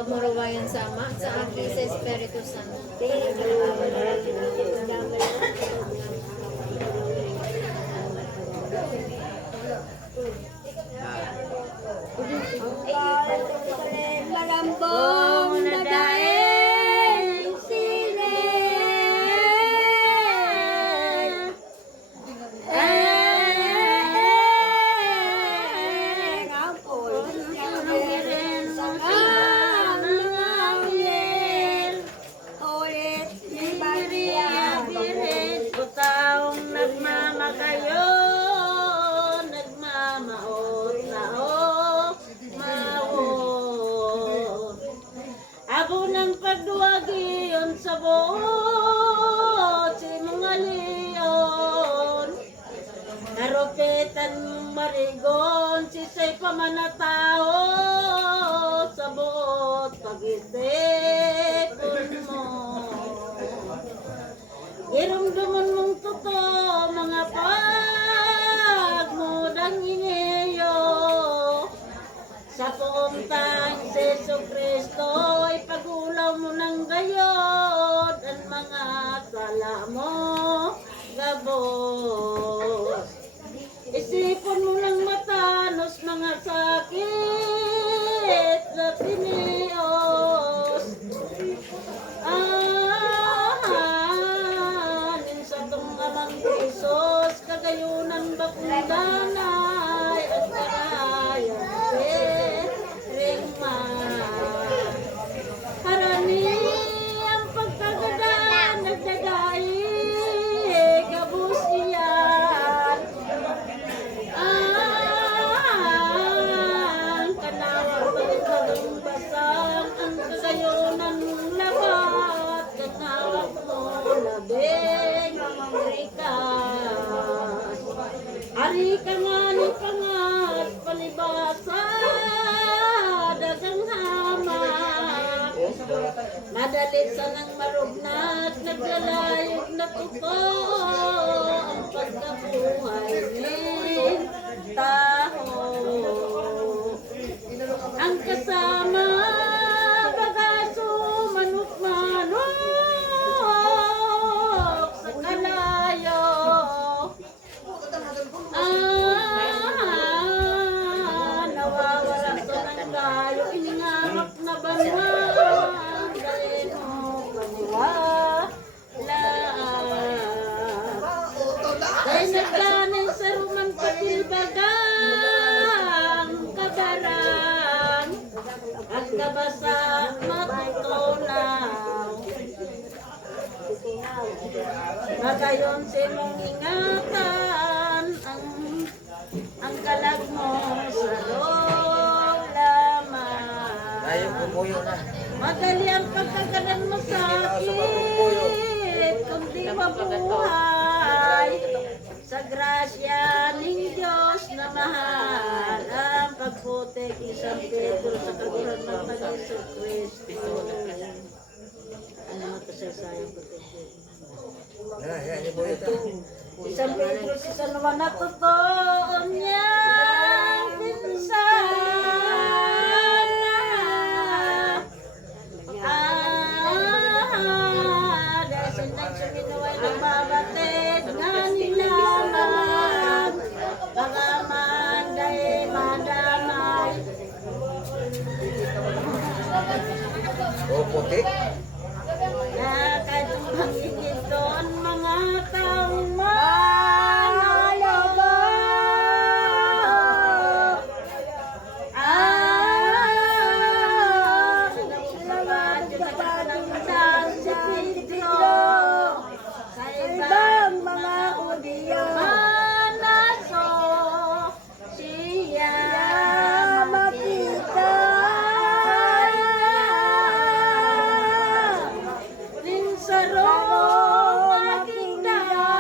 Pagmurawayan sa Ama, sa Aki, sa Espiritu Santo. Malambong na daing sining. Ampun nabirin sa kanangangil. Ulit ni Maria birin. Taong nagmamakayo, nagmamaot na maot. Abo ng pagduwagiyon sa buot, si mga leon. Narupitan mong marigon, si say pamanatao sa buot pag-isipon mo. Irumduman mong totoo mga pagmudang iniyo. Sa puuntang si Jesucristo, ipagulaw mo ng gayod ang mga sala mo, gabos. Isipon mo ng matanos mga sakit na tinios. Sa tong amang Krisos, kagayunan bakundanay ang karayan harani ang pagkagadaan nagdadaig gabos iyan ang kanawang pagkagang basang ang kagayunan labat kanawag mo labing rikas ari ka nga ni pangat palibasa dagang hamak madali sa nang marugnat naglalayog na totoo ang pagkabuhay ni taho ang kasama bagaso manok-manok sa kalayo nawawala sa nang gayo iningarap na banwang dahil mo paniwalaan dahil nagdanin sa ruman patilbagang kabarang ang kabasa matutulaw magayon si mong ingatan ang kalag mo sa loob lamang. Ayaw pumuyo na. Madali ang pagkaganan mo sa akin, kundi mabuhay. Sa grasya ng Diyos na mahal, ang pagputik isang Pedro sa kaguran ng Jesucristo. Ano matasaysayang pagputik? Yan, ibo ito. Isang Pedro, si San Juan na totoo niya dahil sandang suminuway nagbabatid nga nilamang baka man dahil madamay. O putik. Na kahit humangigit doon mga taong malolobo si Pedro sa ibang mga Hudiyo manaso siya makita Linsaro aking daraga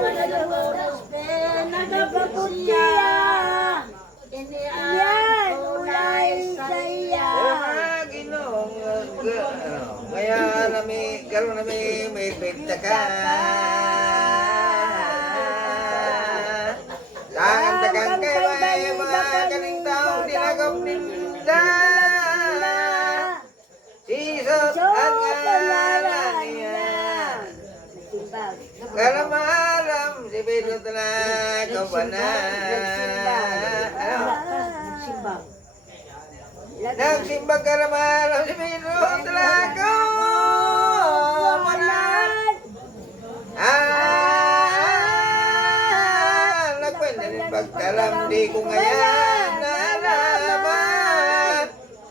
Manalagos pinagabaputya Iniyan ulay sa iya Ginong, kaya nami, gano'n nami may pagtakan. Nagsimbag. Kalamalam si Pedro talaga ba na? Nagsimbag. Nagsimbag kalamalam si Pedro talaga ba na? Nagkwenta rin pagkalam di ko ngayon nalaman.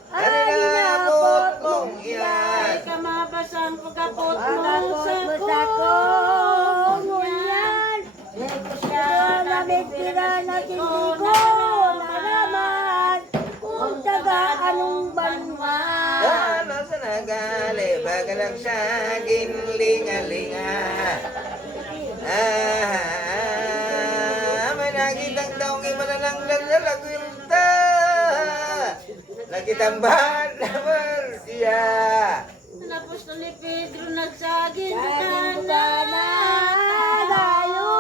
Ano nabot mong iyan? Kamabasang pagkapot mo sa kunyan. Siya namigtira na hindi ko nalaman. Kung taga anong banwa. Ano sa nagali, baga lang sa ginlinga-linga. May nakitang taong iba na lang lalagwilta. Nakitambahan naman siya. Apostol ni Pedro nagsagin na layo.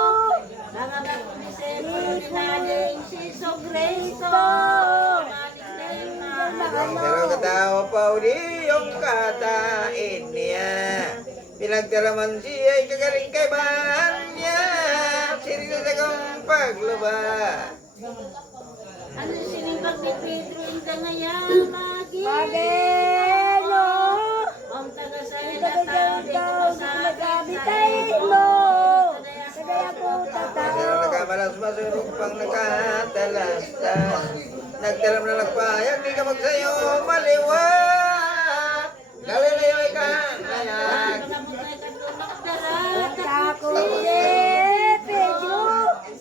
Nanganak ni Pedro naling si Sogresto. Pero katawa pa uli yung katain niya. Pinagdalaman siya ay kagaling kay bahan niya. Sirilo sa kong pagluba. Ano sinibag ni Pedro inda ngayon magino? Ang taga-sayo na tao di ko masabitay mo. Kadaya ko Pero tatao. nakamalas masurog pang nakatalastas. Nagdalam na nagpayag, di ka magsayo maliwat. Galileo ka ngayon. Ako si Pedro.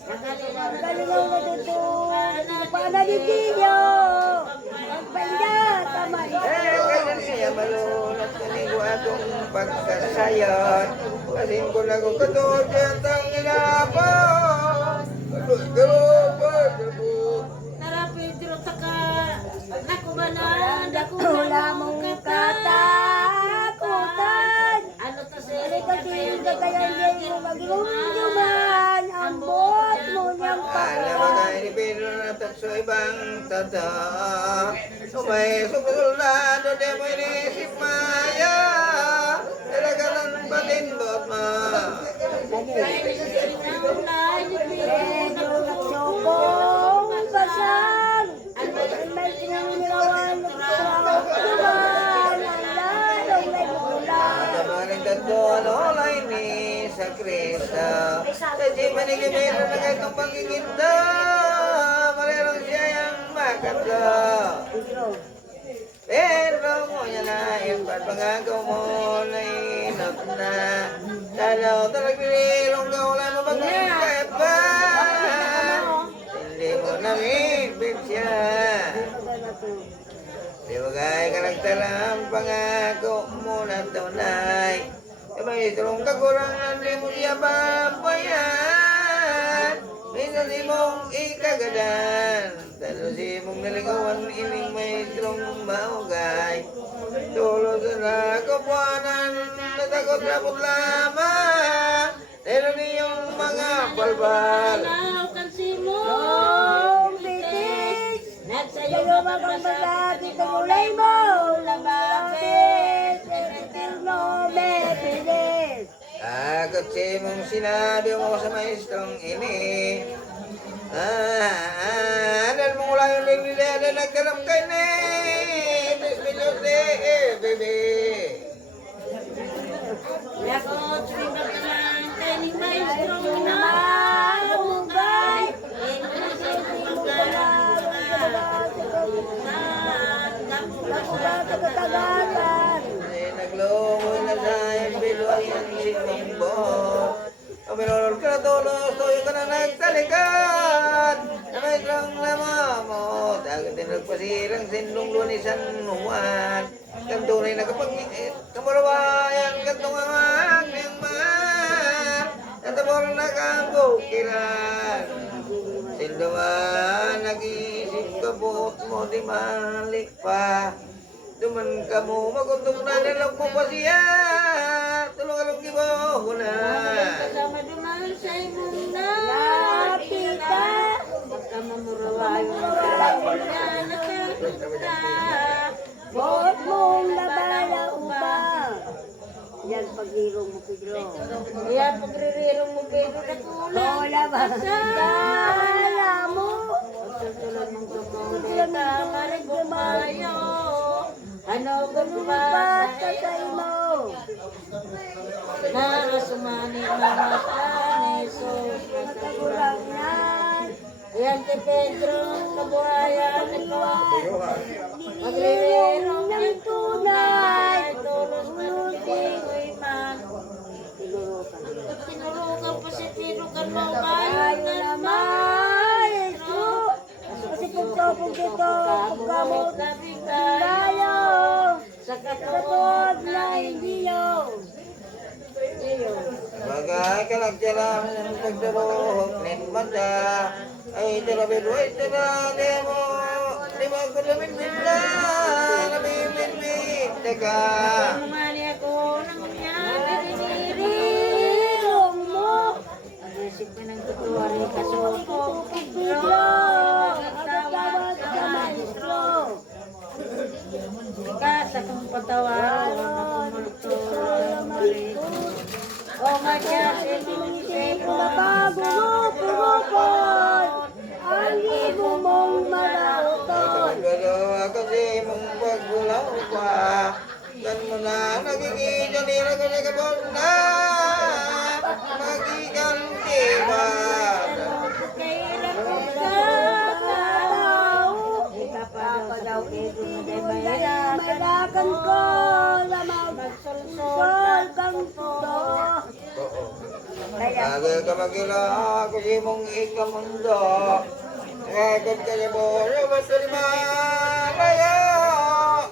Nagalilaw na tutuan. Panalitinyo. Magbanda tamay. Ganyan siya malunat kanigo atong pagkasayot. Kasin ko na ko katuod yan tang inapo. Tara Pedro taka. Nakubanan. Wala mong katakutan. Ano to sila kasi kaya hindi mo mag-iuman. Ambot mo niyang Alam mo pakwan. kayo ni Pedro na takso ibang tata. Sumay sukulado di mo inisip maya. Talaga lang patindot ma. Pedro nagsokong basang. May sinangirawan ng trawan. Ang lalong may bulan. Maling tatlo ano lay ni sa Kristo. Sa jiman ni Pedro na kahit ng pagkikinta. Malerong siya yung makatlo. Pero mo niya na yung pagpangagaw mo na inap na. Talaw talagbirong ka wala mo bang kahit ba? Hindi mo namibig siya. Di ba kaya ka nagtalang pangako mo na tunay? E may tulong kakurangan di mo siya babayan. Minsan di mong ikagadan. Talo si mong naligawan ining may tulong maugay. Tulo sa nakapuanan natakot rapot lamang. Pero niyong mga balbal. Nagsayo magpapasakit ang ulay mo. Lamapit, eterno mepilis. Kasi mong sinabi mo sa maestrong ini. Anal mong wala yung nilila na nagkaram kay ni. Bisbilyo de bebe. Yakot, sumibag naman kay ni Maestrong Inamugay. Naglumoy na sa imbiluan yan si Kumbot. Aminolol ka na tulos, tuyo ka na nagtalikan. Na may trang lamamot. Agad din nagpasirang sinlong luwan isan nuwan. Kantunay na kapag kamarawayan, kantong ang aking man. Natabor na kabukiran. Sinduman, nag-iisip ka buot mo, di malik pa. Duman ka mo, maguntok na nilang mo pa siya. Tulong along gibo na. Kasama duman sa imong napita. Pagkamamurawayo na nakakita. Buot mong labala upang. Yan paglirong mo, Pedro. Kaya pagrirong mo, Pedro, nakulang. Wala ba? Kala mo. Pagtutulog mong Tulad tumulit ng ang tumalig kumayo. Ano kung ba ba sa mo? nakasumani na mata ni Jesus Matagulang yan. Ayan kay Pedro, kabuhayan ito. Maglirong ng tunay. Tulos na lumigoy man. Tinurukan. Tinurukan pa si Pedro kan mga Tayo naman, Jesus. Kasi pagtapong dito, pagkamot na bigay tayo. sa Sa katuwag tuwag na hindi yun. Bagay kalagjalam ng pagdarohok nin mata ay talabiloy talali mo lima ko lamin bigla nabibinbit teka Mani ako nang nangyari Rirong mo. Isip ko ng tutuwa rin kasuko. Pedro, agad-tawag ka, Maestro. Kasa kong patawaran na kumulto O magyasi Isip na bago mo pumupon, ang libo mong malautot. dalawa kasi mong paggulaw pa dan mo na nagiging nila ko na kabon na magiganti ba Kailan ko Kapadaw ito na maylakan ko na magsulsol kang tuto. Aga ka magila kasi mong ikamundo Ekot ka niya mo basta lima Laya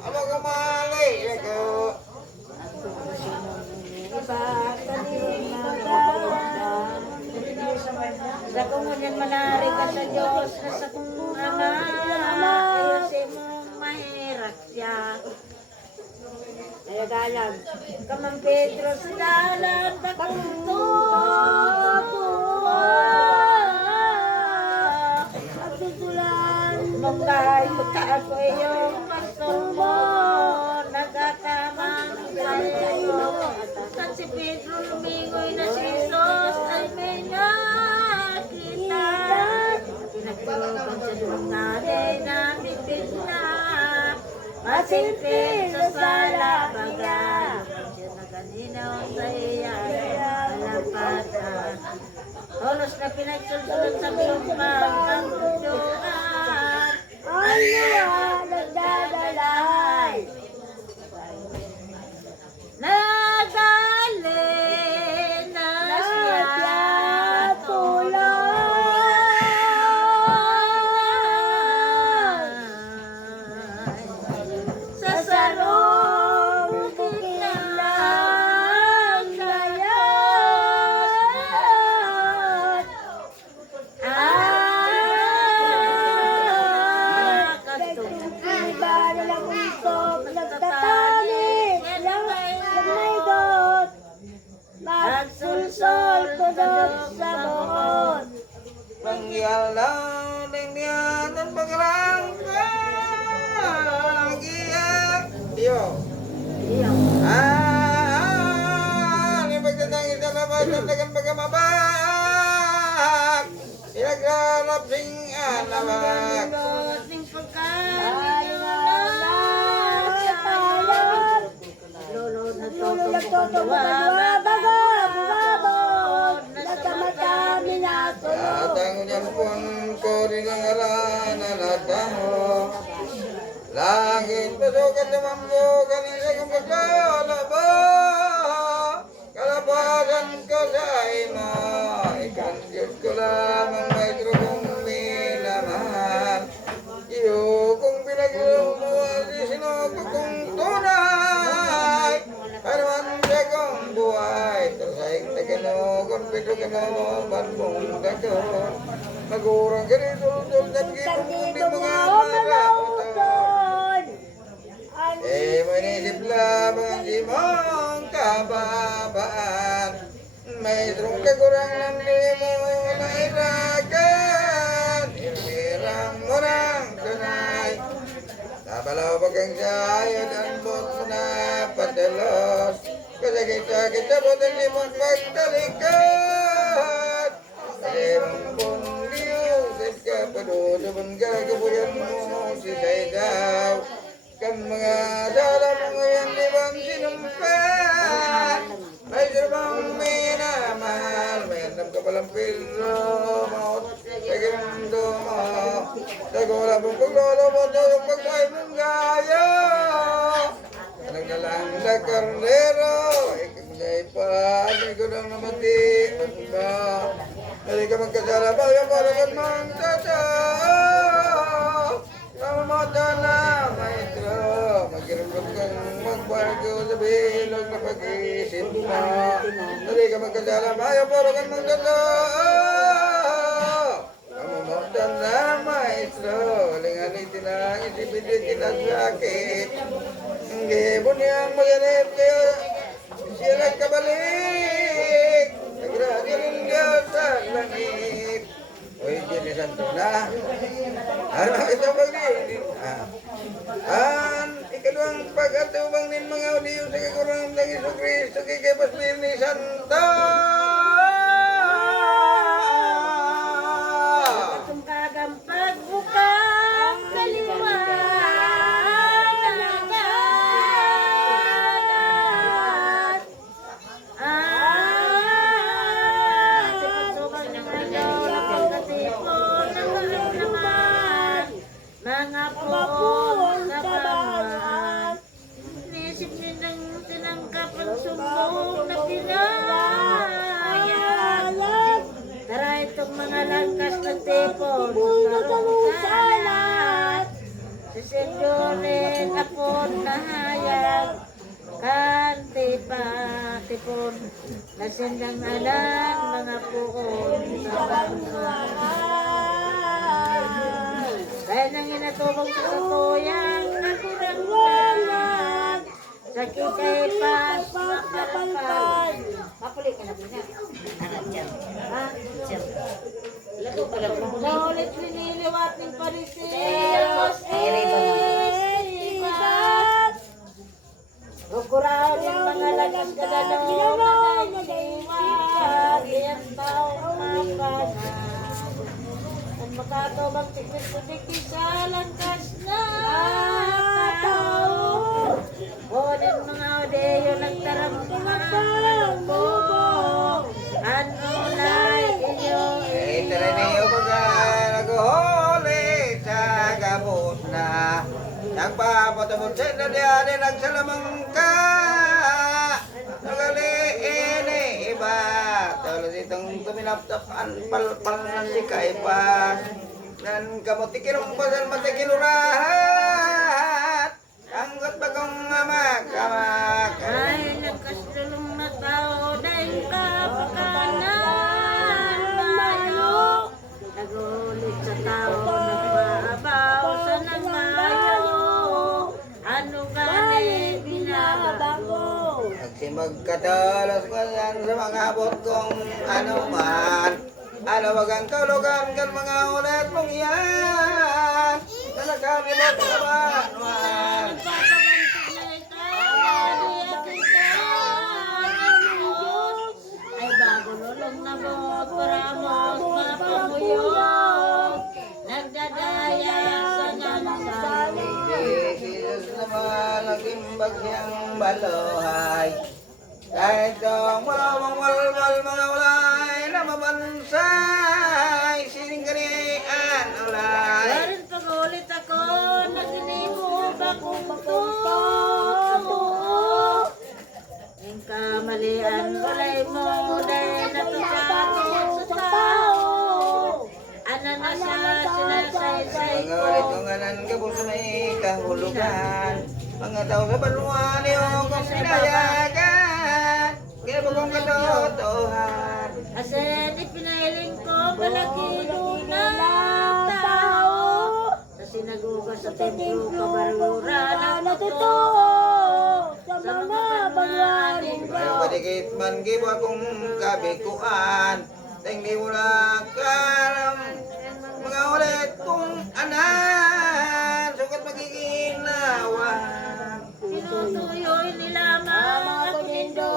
Ama kumalay ako Sa kumunyan manari ka sa Diyos na sa kong ama ayusin mo mahirap siya Nagagalang. Kamang Pedro sa dalan takunto Pagtutulan. Nung tayo ako iyong pastor mo nagkakamang tayo at si Pedro lumingoy na si Jesus ay may nakita pinagtulukan sa dulang nanay namin bigla masilpin sa sala baga siya na kaninaw sa iya alampatan tolos na pinagsulsulot sa sumpang ang tutuan Ano nagdadalay? Nagaling na siya sa sarong kitlang gayon. Iba nilang usok, nagtatanis, lang may dot. Magsulsol, tudok sa buhon. Pangyalaw ng niyanan pagrangka Giyak Iyo Ni pagdadang isa labas at lagang pagkamabak Ilaglalap sing anabak Ating Ay, pagkain Lolo na nagtotong babagod, nagkamatami na tulog. Datang niyan pun ko rin ang aran mo Langit pasukan sa mambo kanina kong paglalaba Kalabasan ko sa imo Ikan Diyos ko lamang may trukong minamahal Iyo kung pinagulong mo Di sinuko kong tunay Paraman siya kong buhay Tersaing na gano'n Kung pito gano'n Banmong gano'n Magurang ganitultul Dan gipong kundi mga malauton manisip lamang ang imong kababaan May trong kagurang ng limo na irakan Ilmirang mo ng tunay Tabalaw pagkang sayod ang bot mo na padalos kasakit-sakit sa potensi mong pagtalikat. Sempon Diyos, at kapadudaman gagabuyan mo si Saydaw. Kan mga dalam ngayon di bang sinumpan, may sirbang minamahal, may andam ka palang pilo, maot, sagimundo mo, sagula pong paglolo mo, tuyong pagkay mong gayo. Nagdalang sa karnero, ikagday pa, may gulang na mati, ba? Hindi ka magkasala ba, yung paraman mong tatao. Pamamata na, maestro, magkirapot kang magbargo sa bilog na pag-iisip mo. Hindi ka magkasala ba, yung paraman mong tatao. Pamamata na, maestro, lingan itinang isipin tinasakit. Hindi mo niyang maganip kayo, siya nagkabalik. Nagradirin Diyos sa langit. Uy, Diyos Santo na. Ano ito bagay? Ikalawang pag-atubang nin mga uliyo sa kagulang ng Iso Kristo kay Pastor ni Santo. Itong kagampag bukang kaliwanag. Sa pagsubang ng ano, pagkatipon ng naman, mga puon sa pamahan. Nisip nilang tinangkap ang sumbong na pinayag. Tara itong mga langkas ng tipon, karungkalat. Si Senyorin apon na hayag, kanti pa tipon, nasendang alang mga puon sa bangka. Kaya nang inatubong sa satuyang nakurang-kurang, sa kikaipas makapal. Mapuli ka na po na. Anak dyan. Ha? Dyan. Lago pala po. Naulit liniliwat ng Pariseos. Rukuraw ng mga lagas kadalo. Nagsiwag. Iyang taong mapana. At makatubang tikit-tikit sa langkas na tao. Kunin mga odeyo nagtaramdaman po. Ano lay inyo Tara niyo pagka nag-huli sa gabos na nagpapatabot sa nadyari nagsalamang ka. Nagaliin iba. Talo ditong tuminaptapan palpal na si Kaipas. Nan kamutikirong pasal matikilurahat. Anggot bagong mamak. ay nagkastulong na tao dahil kapakanan mayo. Nagulit sa tao nagpaabaw sa nangmayo. Ano gani binabago? Magkatalas ko yan sa mga abot kong ano man. Ano wagang kaulugan kan mga ulit mong yan. Nalagami mo ka naman man. Pagkabantik na ikaw, ay bago lulong na mo, paramos mapamuyog. Nagdadaya sa nansali. Jesus naman nag-imbag siyang balohay. Kahit ang walang walwal mga ulay na mabansay. Sining kanian ulay. Warin pagulit ako, naginibog akong pagkukuha. Ang kamalian walay mo, dahil natutakot sa tao. Ano na siya, sinasaysay Mga ko. ulitunganan ka po sa may kahulugan. Mga tao sa banuan yung kong pinayagan. Kaya po kong katotohan. Kasi ipinailing ko palagilo ng tao. Sa sinaguga sa templo kabarura na totoo. Sa mga banwaning Ayaw kadikit man gibo akong kabikuan. Tingli mo lang karam. Mga ulit kong anan. Sukat magiging lawan. Pinutuyoy nila mga kunindo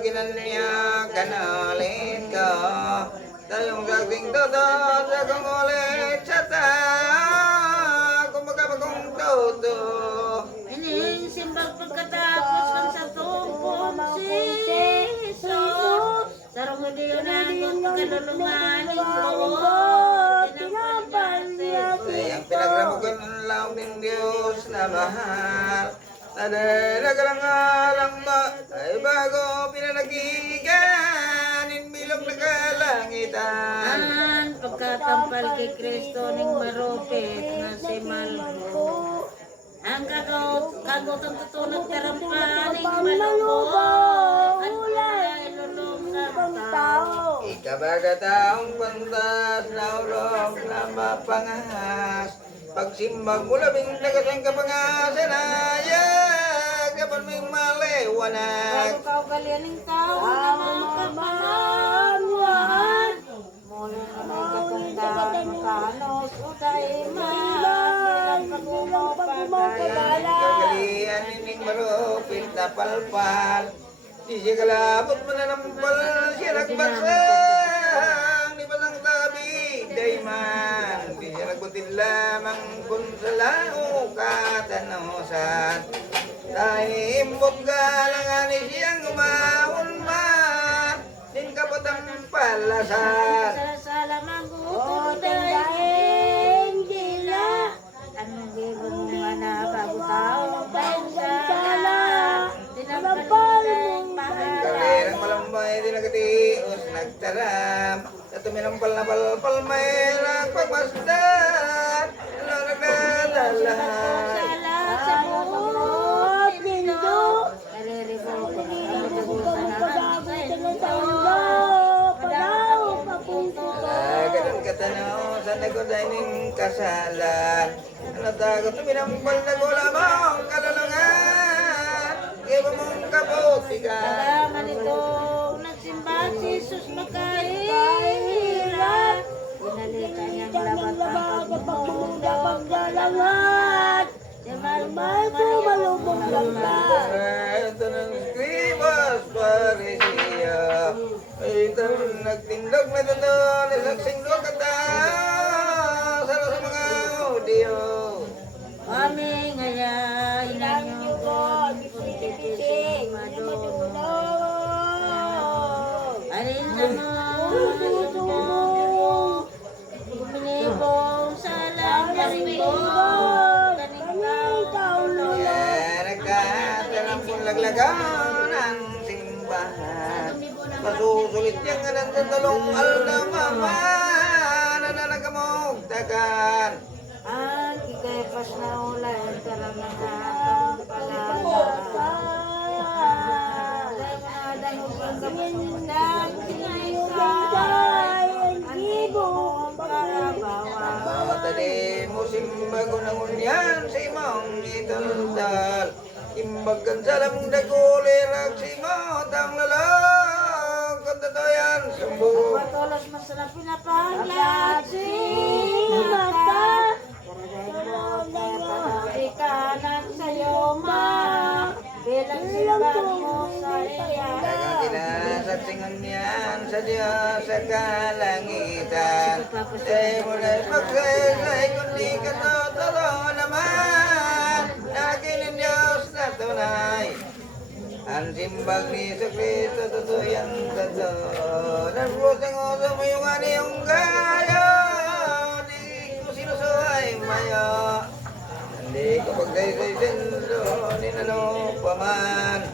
ginan niya kanalit ka. Tayong saking totoo sa kong ulit sa ta. Kumbaga bagong todo. Inisimbang pagkatapos ng sa tumpong Jesus. Sarong hindi yun ang pagkalulunganin ko. Tinampal niya Ang pinagramugan ng laong ng Diyos na mahal. Nagalangalang ba ay bago pinanagigan inbilog na kalangitan. Pagkatampal kay Kristo ning marupit nga si Malvo. Ang kagot ang tutunod karampaning malubog at kulay lulong ng tao. Ikabagataong pantas na ulog na mapangahas. Pagsimbag mo labing tagasang kapangasan ayag kapag may maliwanag. Bago ka ugalianing tao na mga kapanamuan. Muli na may katunggan makanos o taiman. Bilang pagmumapagala. Kagalian nining marupit na palpal. Di siya kalabot mo na nampal siya nagbasang. Di ba ng tabi, dayman. Di siya nagbutin lamang kung sa lao katanosan. Tahimbog galangan siyang umahon man. Din kapatang palasan. Sa salamang utong dahil gila. Anong gibon mga napagutaw ng pansala. Tinampal mong pangalan. Kalerang malambay din nagatios nagtaram. At tuminampal na palpal may nagpagmasdan. Ano nagdadalahan. Salat sa buhok nindo. Nariribo ko ang dagusan ng pagkagutan padaw papunto. Ganun katanaw sa nagodainin kasalan. Ano tago tuminampal na gula mong kalulungan. Iba mong kabutikan. Salamat itong nagsimba si Jesus makahirap. Pinalitan niyang labat ang pagmumuda pagdalangan. Di malmal ko malubog lang ka. Ito ng skribas parisiya. Ito nagtindog na doon. Isaksing dokata. Salo sa mga audio. Kami ngayon inanyo ko kunti-kunti madulo. Alin sa mga sumo, kuminibong sa langyaring kaning kaulo. Nagkatalang kong laglagan ang simbahan. Masusulit niyang anan sa talong aldamaman. Nananagamog-tagan. Ang ikaipas na ulay karam na natang palala. Dahil ang kapundang sinisay ang gibong karabawa. Tadi musim bago ng unyan sa imong italdal. Imbagan sa lamong dagulirak si mo tang lalang. Kantatoyan sumbu. Patulos masarap pinapanglat si mata. Ikanan sa'yo ma. Bilang simbahan mo sa iya. Dagang kinasaksingan niyan sa Diyos sa kalangitan. Sa'yo mo na'y magsaysay kundi ka totoo naman. Akin ang Diyos na tunay. Ang simbag ni Kristo totoo yan totoo. Nagpusang oso mo yung aniyong kayo. Di ko sinusuhay mayo. Hindi ko pagsaysay senso ni nano paman.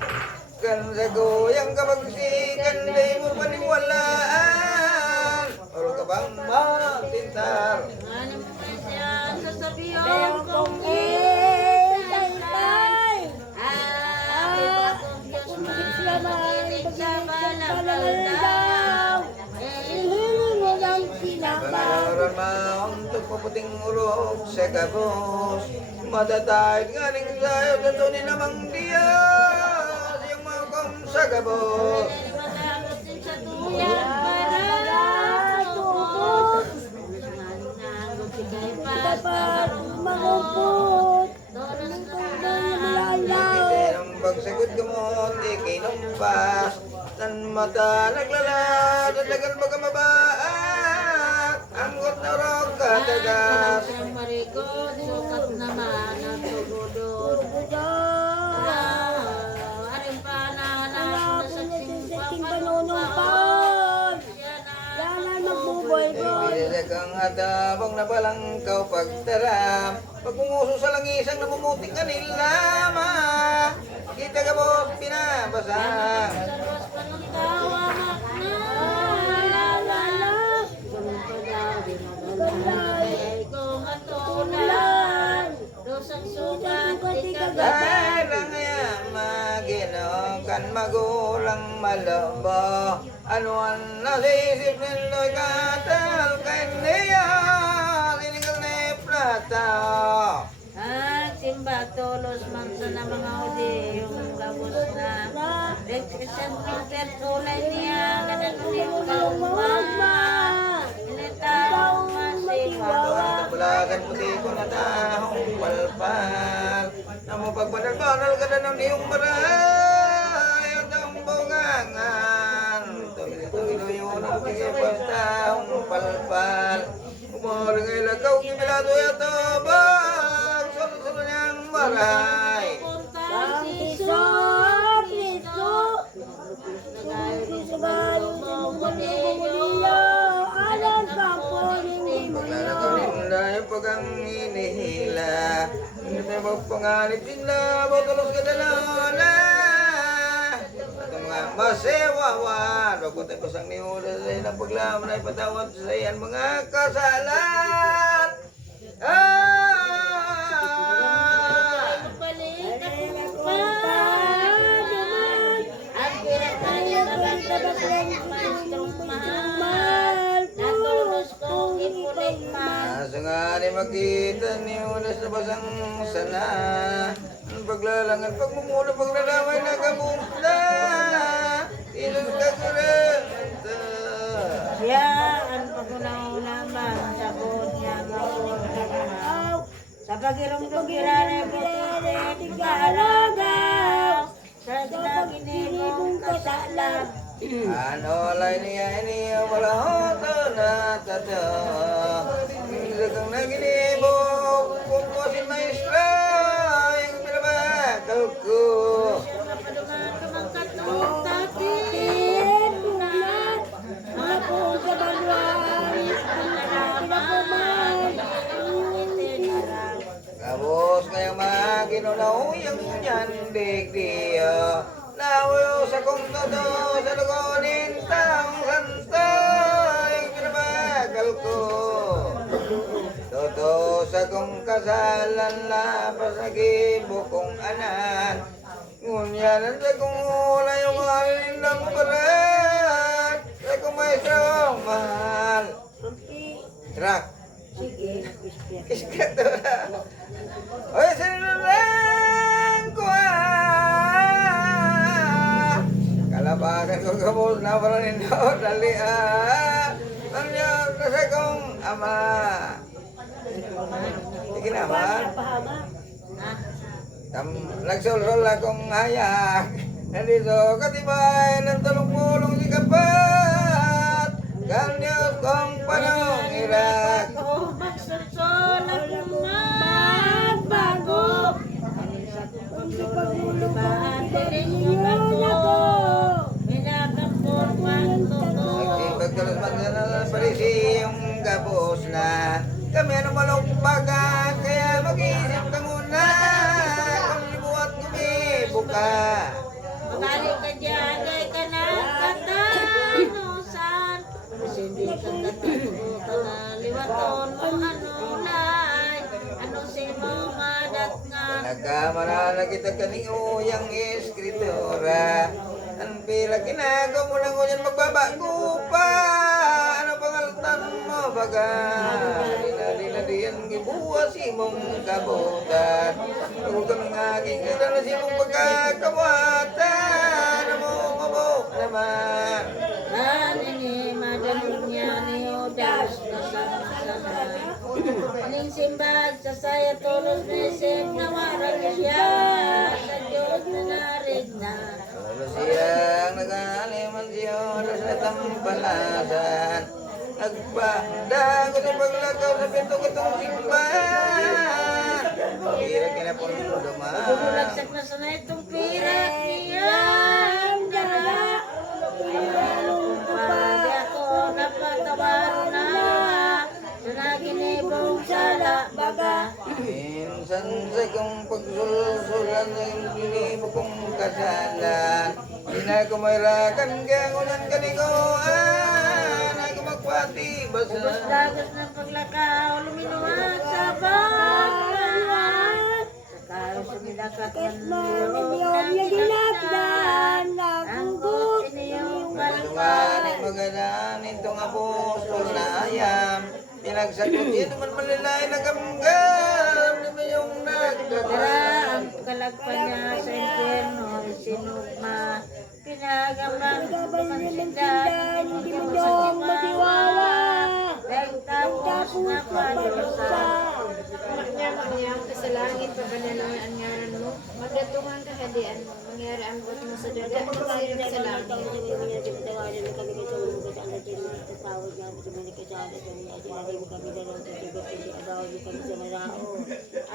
Kan sa goyang kapagsikan di mo paniwalaan. Oro ka bang matintar? Ano mo ba siya sasabihan kong itay? Akong Diyos makinig sa balapaldaw. Ihiling mo ng pinapal. Panorama untuk paputing urok sa kabos. Matatahid nga ning sayo sa tunay namang Diyos. Yung mga kong sa kabos. Matapos din sa tuyang para tupot. Manangot si kay Papa maupot. Doon ang Hindi ng pagsagot gamot, ikinumpas. Tan mata naglalad at lagal baga mabaak. Anggot na rog katagas. Ang marikot, sukat naman ang tugudot. Aring pananap na saksing panunumpan. Yan ang magbuboy-boy. Ibig kang hatabang na balangkaw pagtaram. Pagmunguso sa langisang namumutik ka nila ma. Kita ka boss pinabasang. Sarwas pa ng tawa makna. Kung matulan, dosang sugat, Darang ya magino kan magulang malabo. Ano ang nasisip nilo'y katal kanya. Sinigal ni plata. simba tolos man sa na mga udi yung gabos na Rexisan Peter tunay niya ganun yung kauma initaw masiwa Bulagan putih ko na tahong palpal. Namo pagbanal-banal ka na ng iyong maray. Ang taong bungangan. Tuloy-tuloy yun ang tigipag tahong palpal. Umari ngay lagaw kimilado yato bag. Solo-solo niyang maray. Piso, piso, piso gayo sa bumulio, alam ka po ni Paglalagaw nila yung pagang inihila. Hindi tayo magpanganib sila. Batulos ka dalala. At ang mga masewawan. Wag ko tayo pasang niula sa ilang paglaman ay patawad sa iyan mga kasalan. balik ako pa at pinataya na bang mastrong mahal natulog kong ipulit pa Asa nga ni makita ni ulas na basang sana. Ang paglalangan, pagmumula, paglalamay na kabukla. Ilang kaguranta. Yan, pag-una-una man, sabon niya mawag sa pagirong-tugiran ay pagkiri, tigalagaw, sa ginaginibong kasalan. Ano lay niya iniya wala hoto na tato. Isa kang naginibog, kung ko si maestra, yung pinabakal ko. Napadungan katong tatin, unan, ako sa balwan, pinalaman, itinarang. Kabos kaya maginulaw yung nyandig diya. Nawayo sa kong todo sa lugonin taong santa yung pinabakal ko. Toto sa kong kasalan lapas na gibukong anan. Ngunyanan sa kong ula yung halin ng balat. Sa kong maestrong mahal. Trak. Sige, Kiskat na. Oy, sinilang ko kalabagan ko kabos na paranin daw dali ang Diyos kasi kong ama. Sige naman. Nagsulsul akong hayak. Nandito katibay ng tulong-pulong si kapat. Kan Diyos kong panong irak. Ako magsusol akong magbago. Pagdalas magdala parisi yung gabos na kami ano malugbaga kaya mag-isip ka muna kung libuhat buka. Magaling ka dyan, ay ka na katanusan. Hindi ka katanusan na liwaton mo anulay. Ano si mga datngan. Nagkamara na kita kaning uyang eskritura. Ang pila ginagaw mo lang ngunyan magbabago pa. Ano pangaltan mo baga? Lila diyan gibuwas imong kabutan. Huwag ka ng aking kita na simong pagkakawatan. Ano mo mabok naman? Kanini madaling niya ni Odas na sana. Aning simbag sa saya tulos mesem na warang siya sa Diyos na narig na. Siyang nagalim oras na tampalasan. Nagpadago sa paglakaw sa pinto kitong simbahan. Pira kinapon mo dumaan. Bumulagsak na sana itong pira niya. Pag ako napatawaro na sa naginibong sala baga. Minsan sa kong pagsulsulan sa iyong pinipo kong kasalan. Di na kumirakan kaya ngunan kanikuan. Ako magpati basa. Dagos ng paglakaw, luminuan sa balat. Sakalo sumilakat ng liyong na ginagdan. Ang kutsi niyong Pagsunganin kalpan. magalaan itong apostol na ayam. Pinagsagot yun naman malilain na kamgam. Di ba yung nagkakara? Dara ang kalagpan niya sa impyerno, sinugma. Pinagambang pansindan, hindi mo diyong matiwawa. Dahil tapos na palusa. Nyam sa langit pagkanalangan ngaran mo, magdatungan ka hadian mo, mangyari ang buot mo sa dagat, sirap sa langit.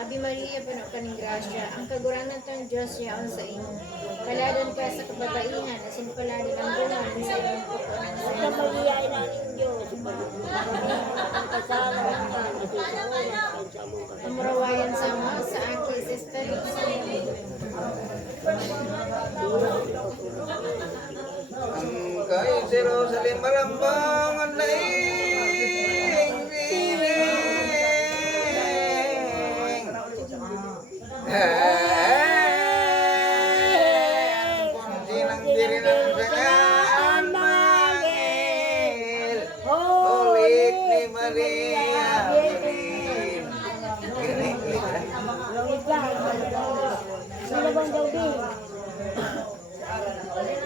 Abi Maria, puno ka ng grasya, ang kaguranan ng Diyos yaon sa inyo. Paladan ka sa kababaihan, asin paladan ang bunga sa iyong pupunan sa Sa magiyain natin Diyos, kasalan ka, Amurawayan sama sa aki, sister. Ang kay si Rosalie Marambang ang naing piling. Sinang dirinan sa kaan mangil. Ulit ni Maria Piling. Langit lang. Sino bang daw din?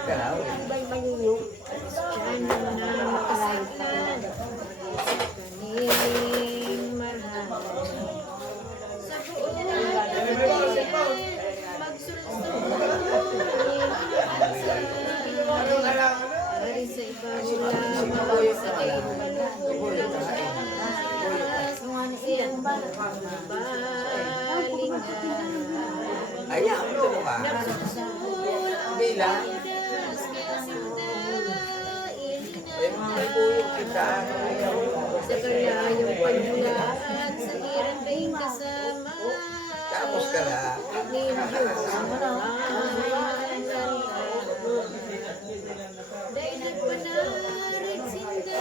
Iba'y maniyong? Ano na makasalan, kaniling marhan. Sa buong natin, magsulsul. Dari sa ibabaw lamang sa iyong malulutas. Iyong balingan. Ayaw ito ba? Bilang. May buyog kita. Sa kalayong pagmulaan, sa hirang baing kasama. Tapos ka na. Dahil nagpanarig sinda,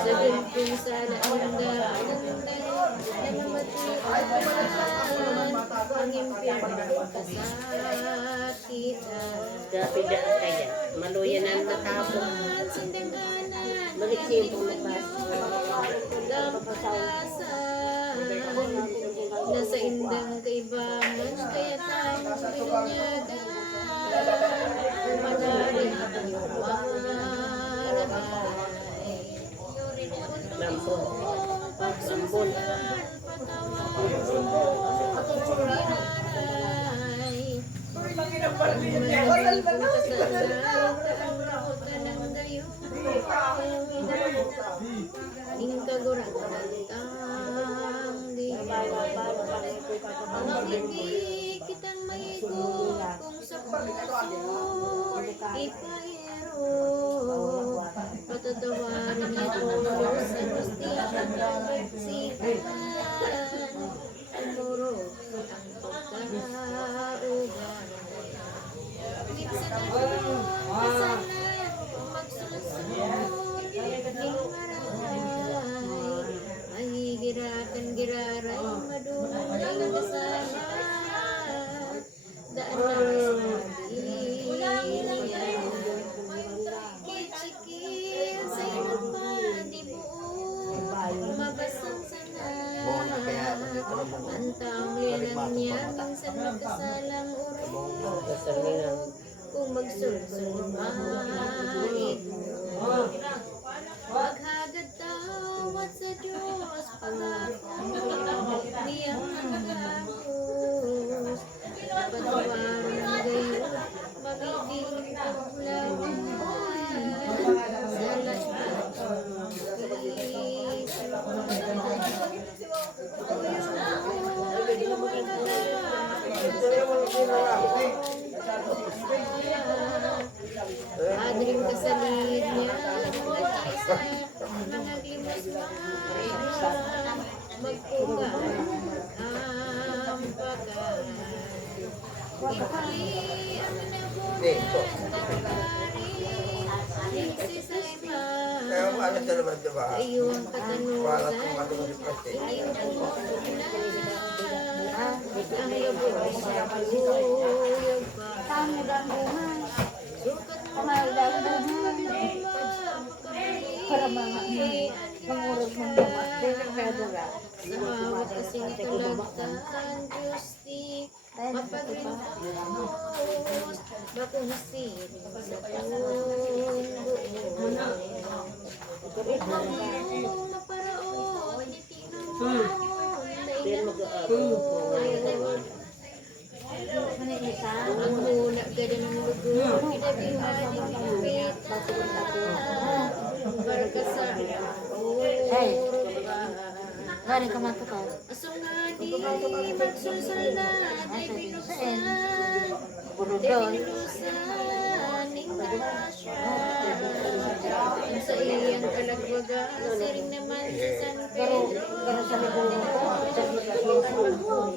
sa dumpong sana anda, ang impyerno kasakitan. Dapida kaya, maluyan ang natapos. Balik siya yung pumapas. Nasa indang kaibaman, kaya tayo binyagan. Manarin ang iyong marahay. Lampon. Pagsusulan, patawarin mo, pagkuraray. Manalay kong kasalan, taang ka ng gayon. Ingkaguran tang di Mangibig kitang maigot kung sa puso ipahiro. Patatawarin ito sa gustisya ng pagsikan. Tumuro ang pagkaugan. Minsan ako kasalan kung magsusunod ning maray. Mahihirapan giraray madunay kasama. Daan lang sa pagilian. Kitsikil sa inang panibuo. Mabasang sana. Ang taong lilang niya minsan magkasalang urong. Kung magsulsul mahit mo. Maghagad tawad sa Diyos, pangako niyang hanggang Patawarin Dito. Kaya ano sa labas diba? Iyong Para katanusan, kung matulog kasi. iyong ang lubos sa paguyog pa. Sukat mo Para mga mangurog ng mga sa bawat kasing tulagtan, Diyos di mapaglintos, bakong siring sa tuong buong. Upang mong maparaon, Pero mag-aabot. ang muna gada ng lugo, pinabihan ng pinapita, barka sa Gani ka man to ka. asong nga di magsusul na, di binuksan, Bulod di doon. binusan, ning grasya. Ang sa iyang kalagwaga, siring naman sa San Pedro. Pero sa libuhan ko, sa libuhan ko.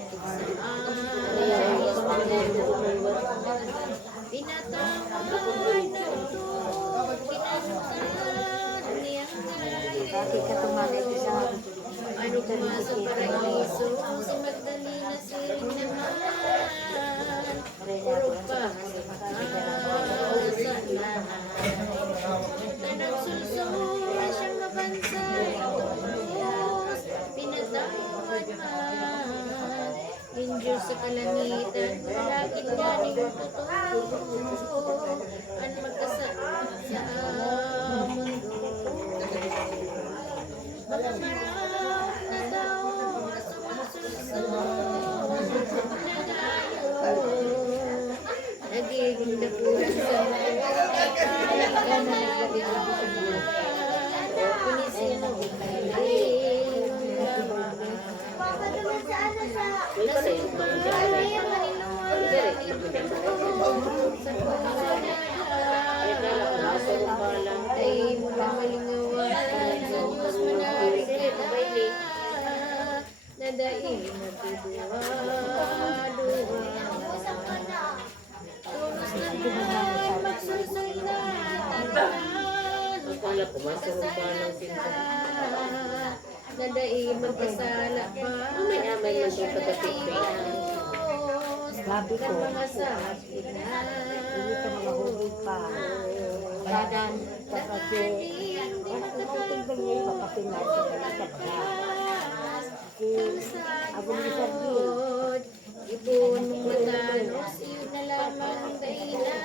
Pinatawag na ito, kinantan niyang Kasi ka tumalit sa ano pumasok paraiso, si Magdalena siring naman. Puro pa sa lahat. Tanang sulsura siyang mabansay, tubos, pinatawad man. Injure sa kalangitan, lakit ganing totoo. Ang magkasa sa mundo. Mga marap na tao, sumusulso, nagayo. Nagiging nakulang sa mga kanagin. Pinisino kaling lamaan. Ay mula malingawan sa Diyos manalig kita nadaig natuduwa tulos na buhay magsusulatan Akala ko, masarap ba ng tinta? nadaig magpasala pa May man doon pagkatipin. Labi ko. ng mga sakit na Hindi ka mahulog pa. Badan, kapatid. Ano ko tignan niya, papapinas sa kapatid. Ako ni Sargil. Ipon mong matanos, yun na lamang dahilan.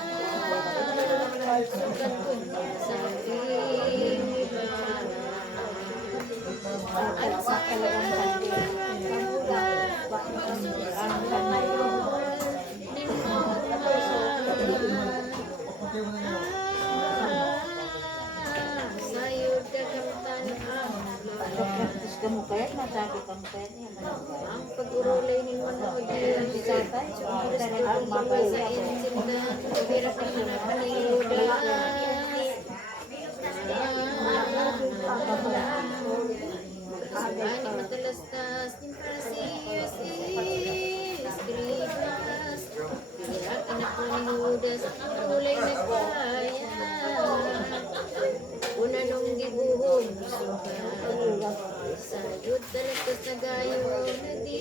Sukat ko sa aking iba. At sa Talagang mga sayod ka kamtan-an. practice ka mo kaya, masabi ka mo kaya niya. Ang pag-urulay ni manood yung Tatay, Gusto kong mabasain sindahan, hirap ang panayudan. Ani matalastas, nimprasiyas escribas. Hirap anak ko ni Judas, ang ulay nagbayan. Una nung gibuhong suka. Sayod talagtas na gayo na di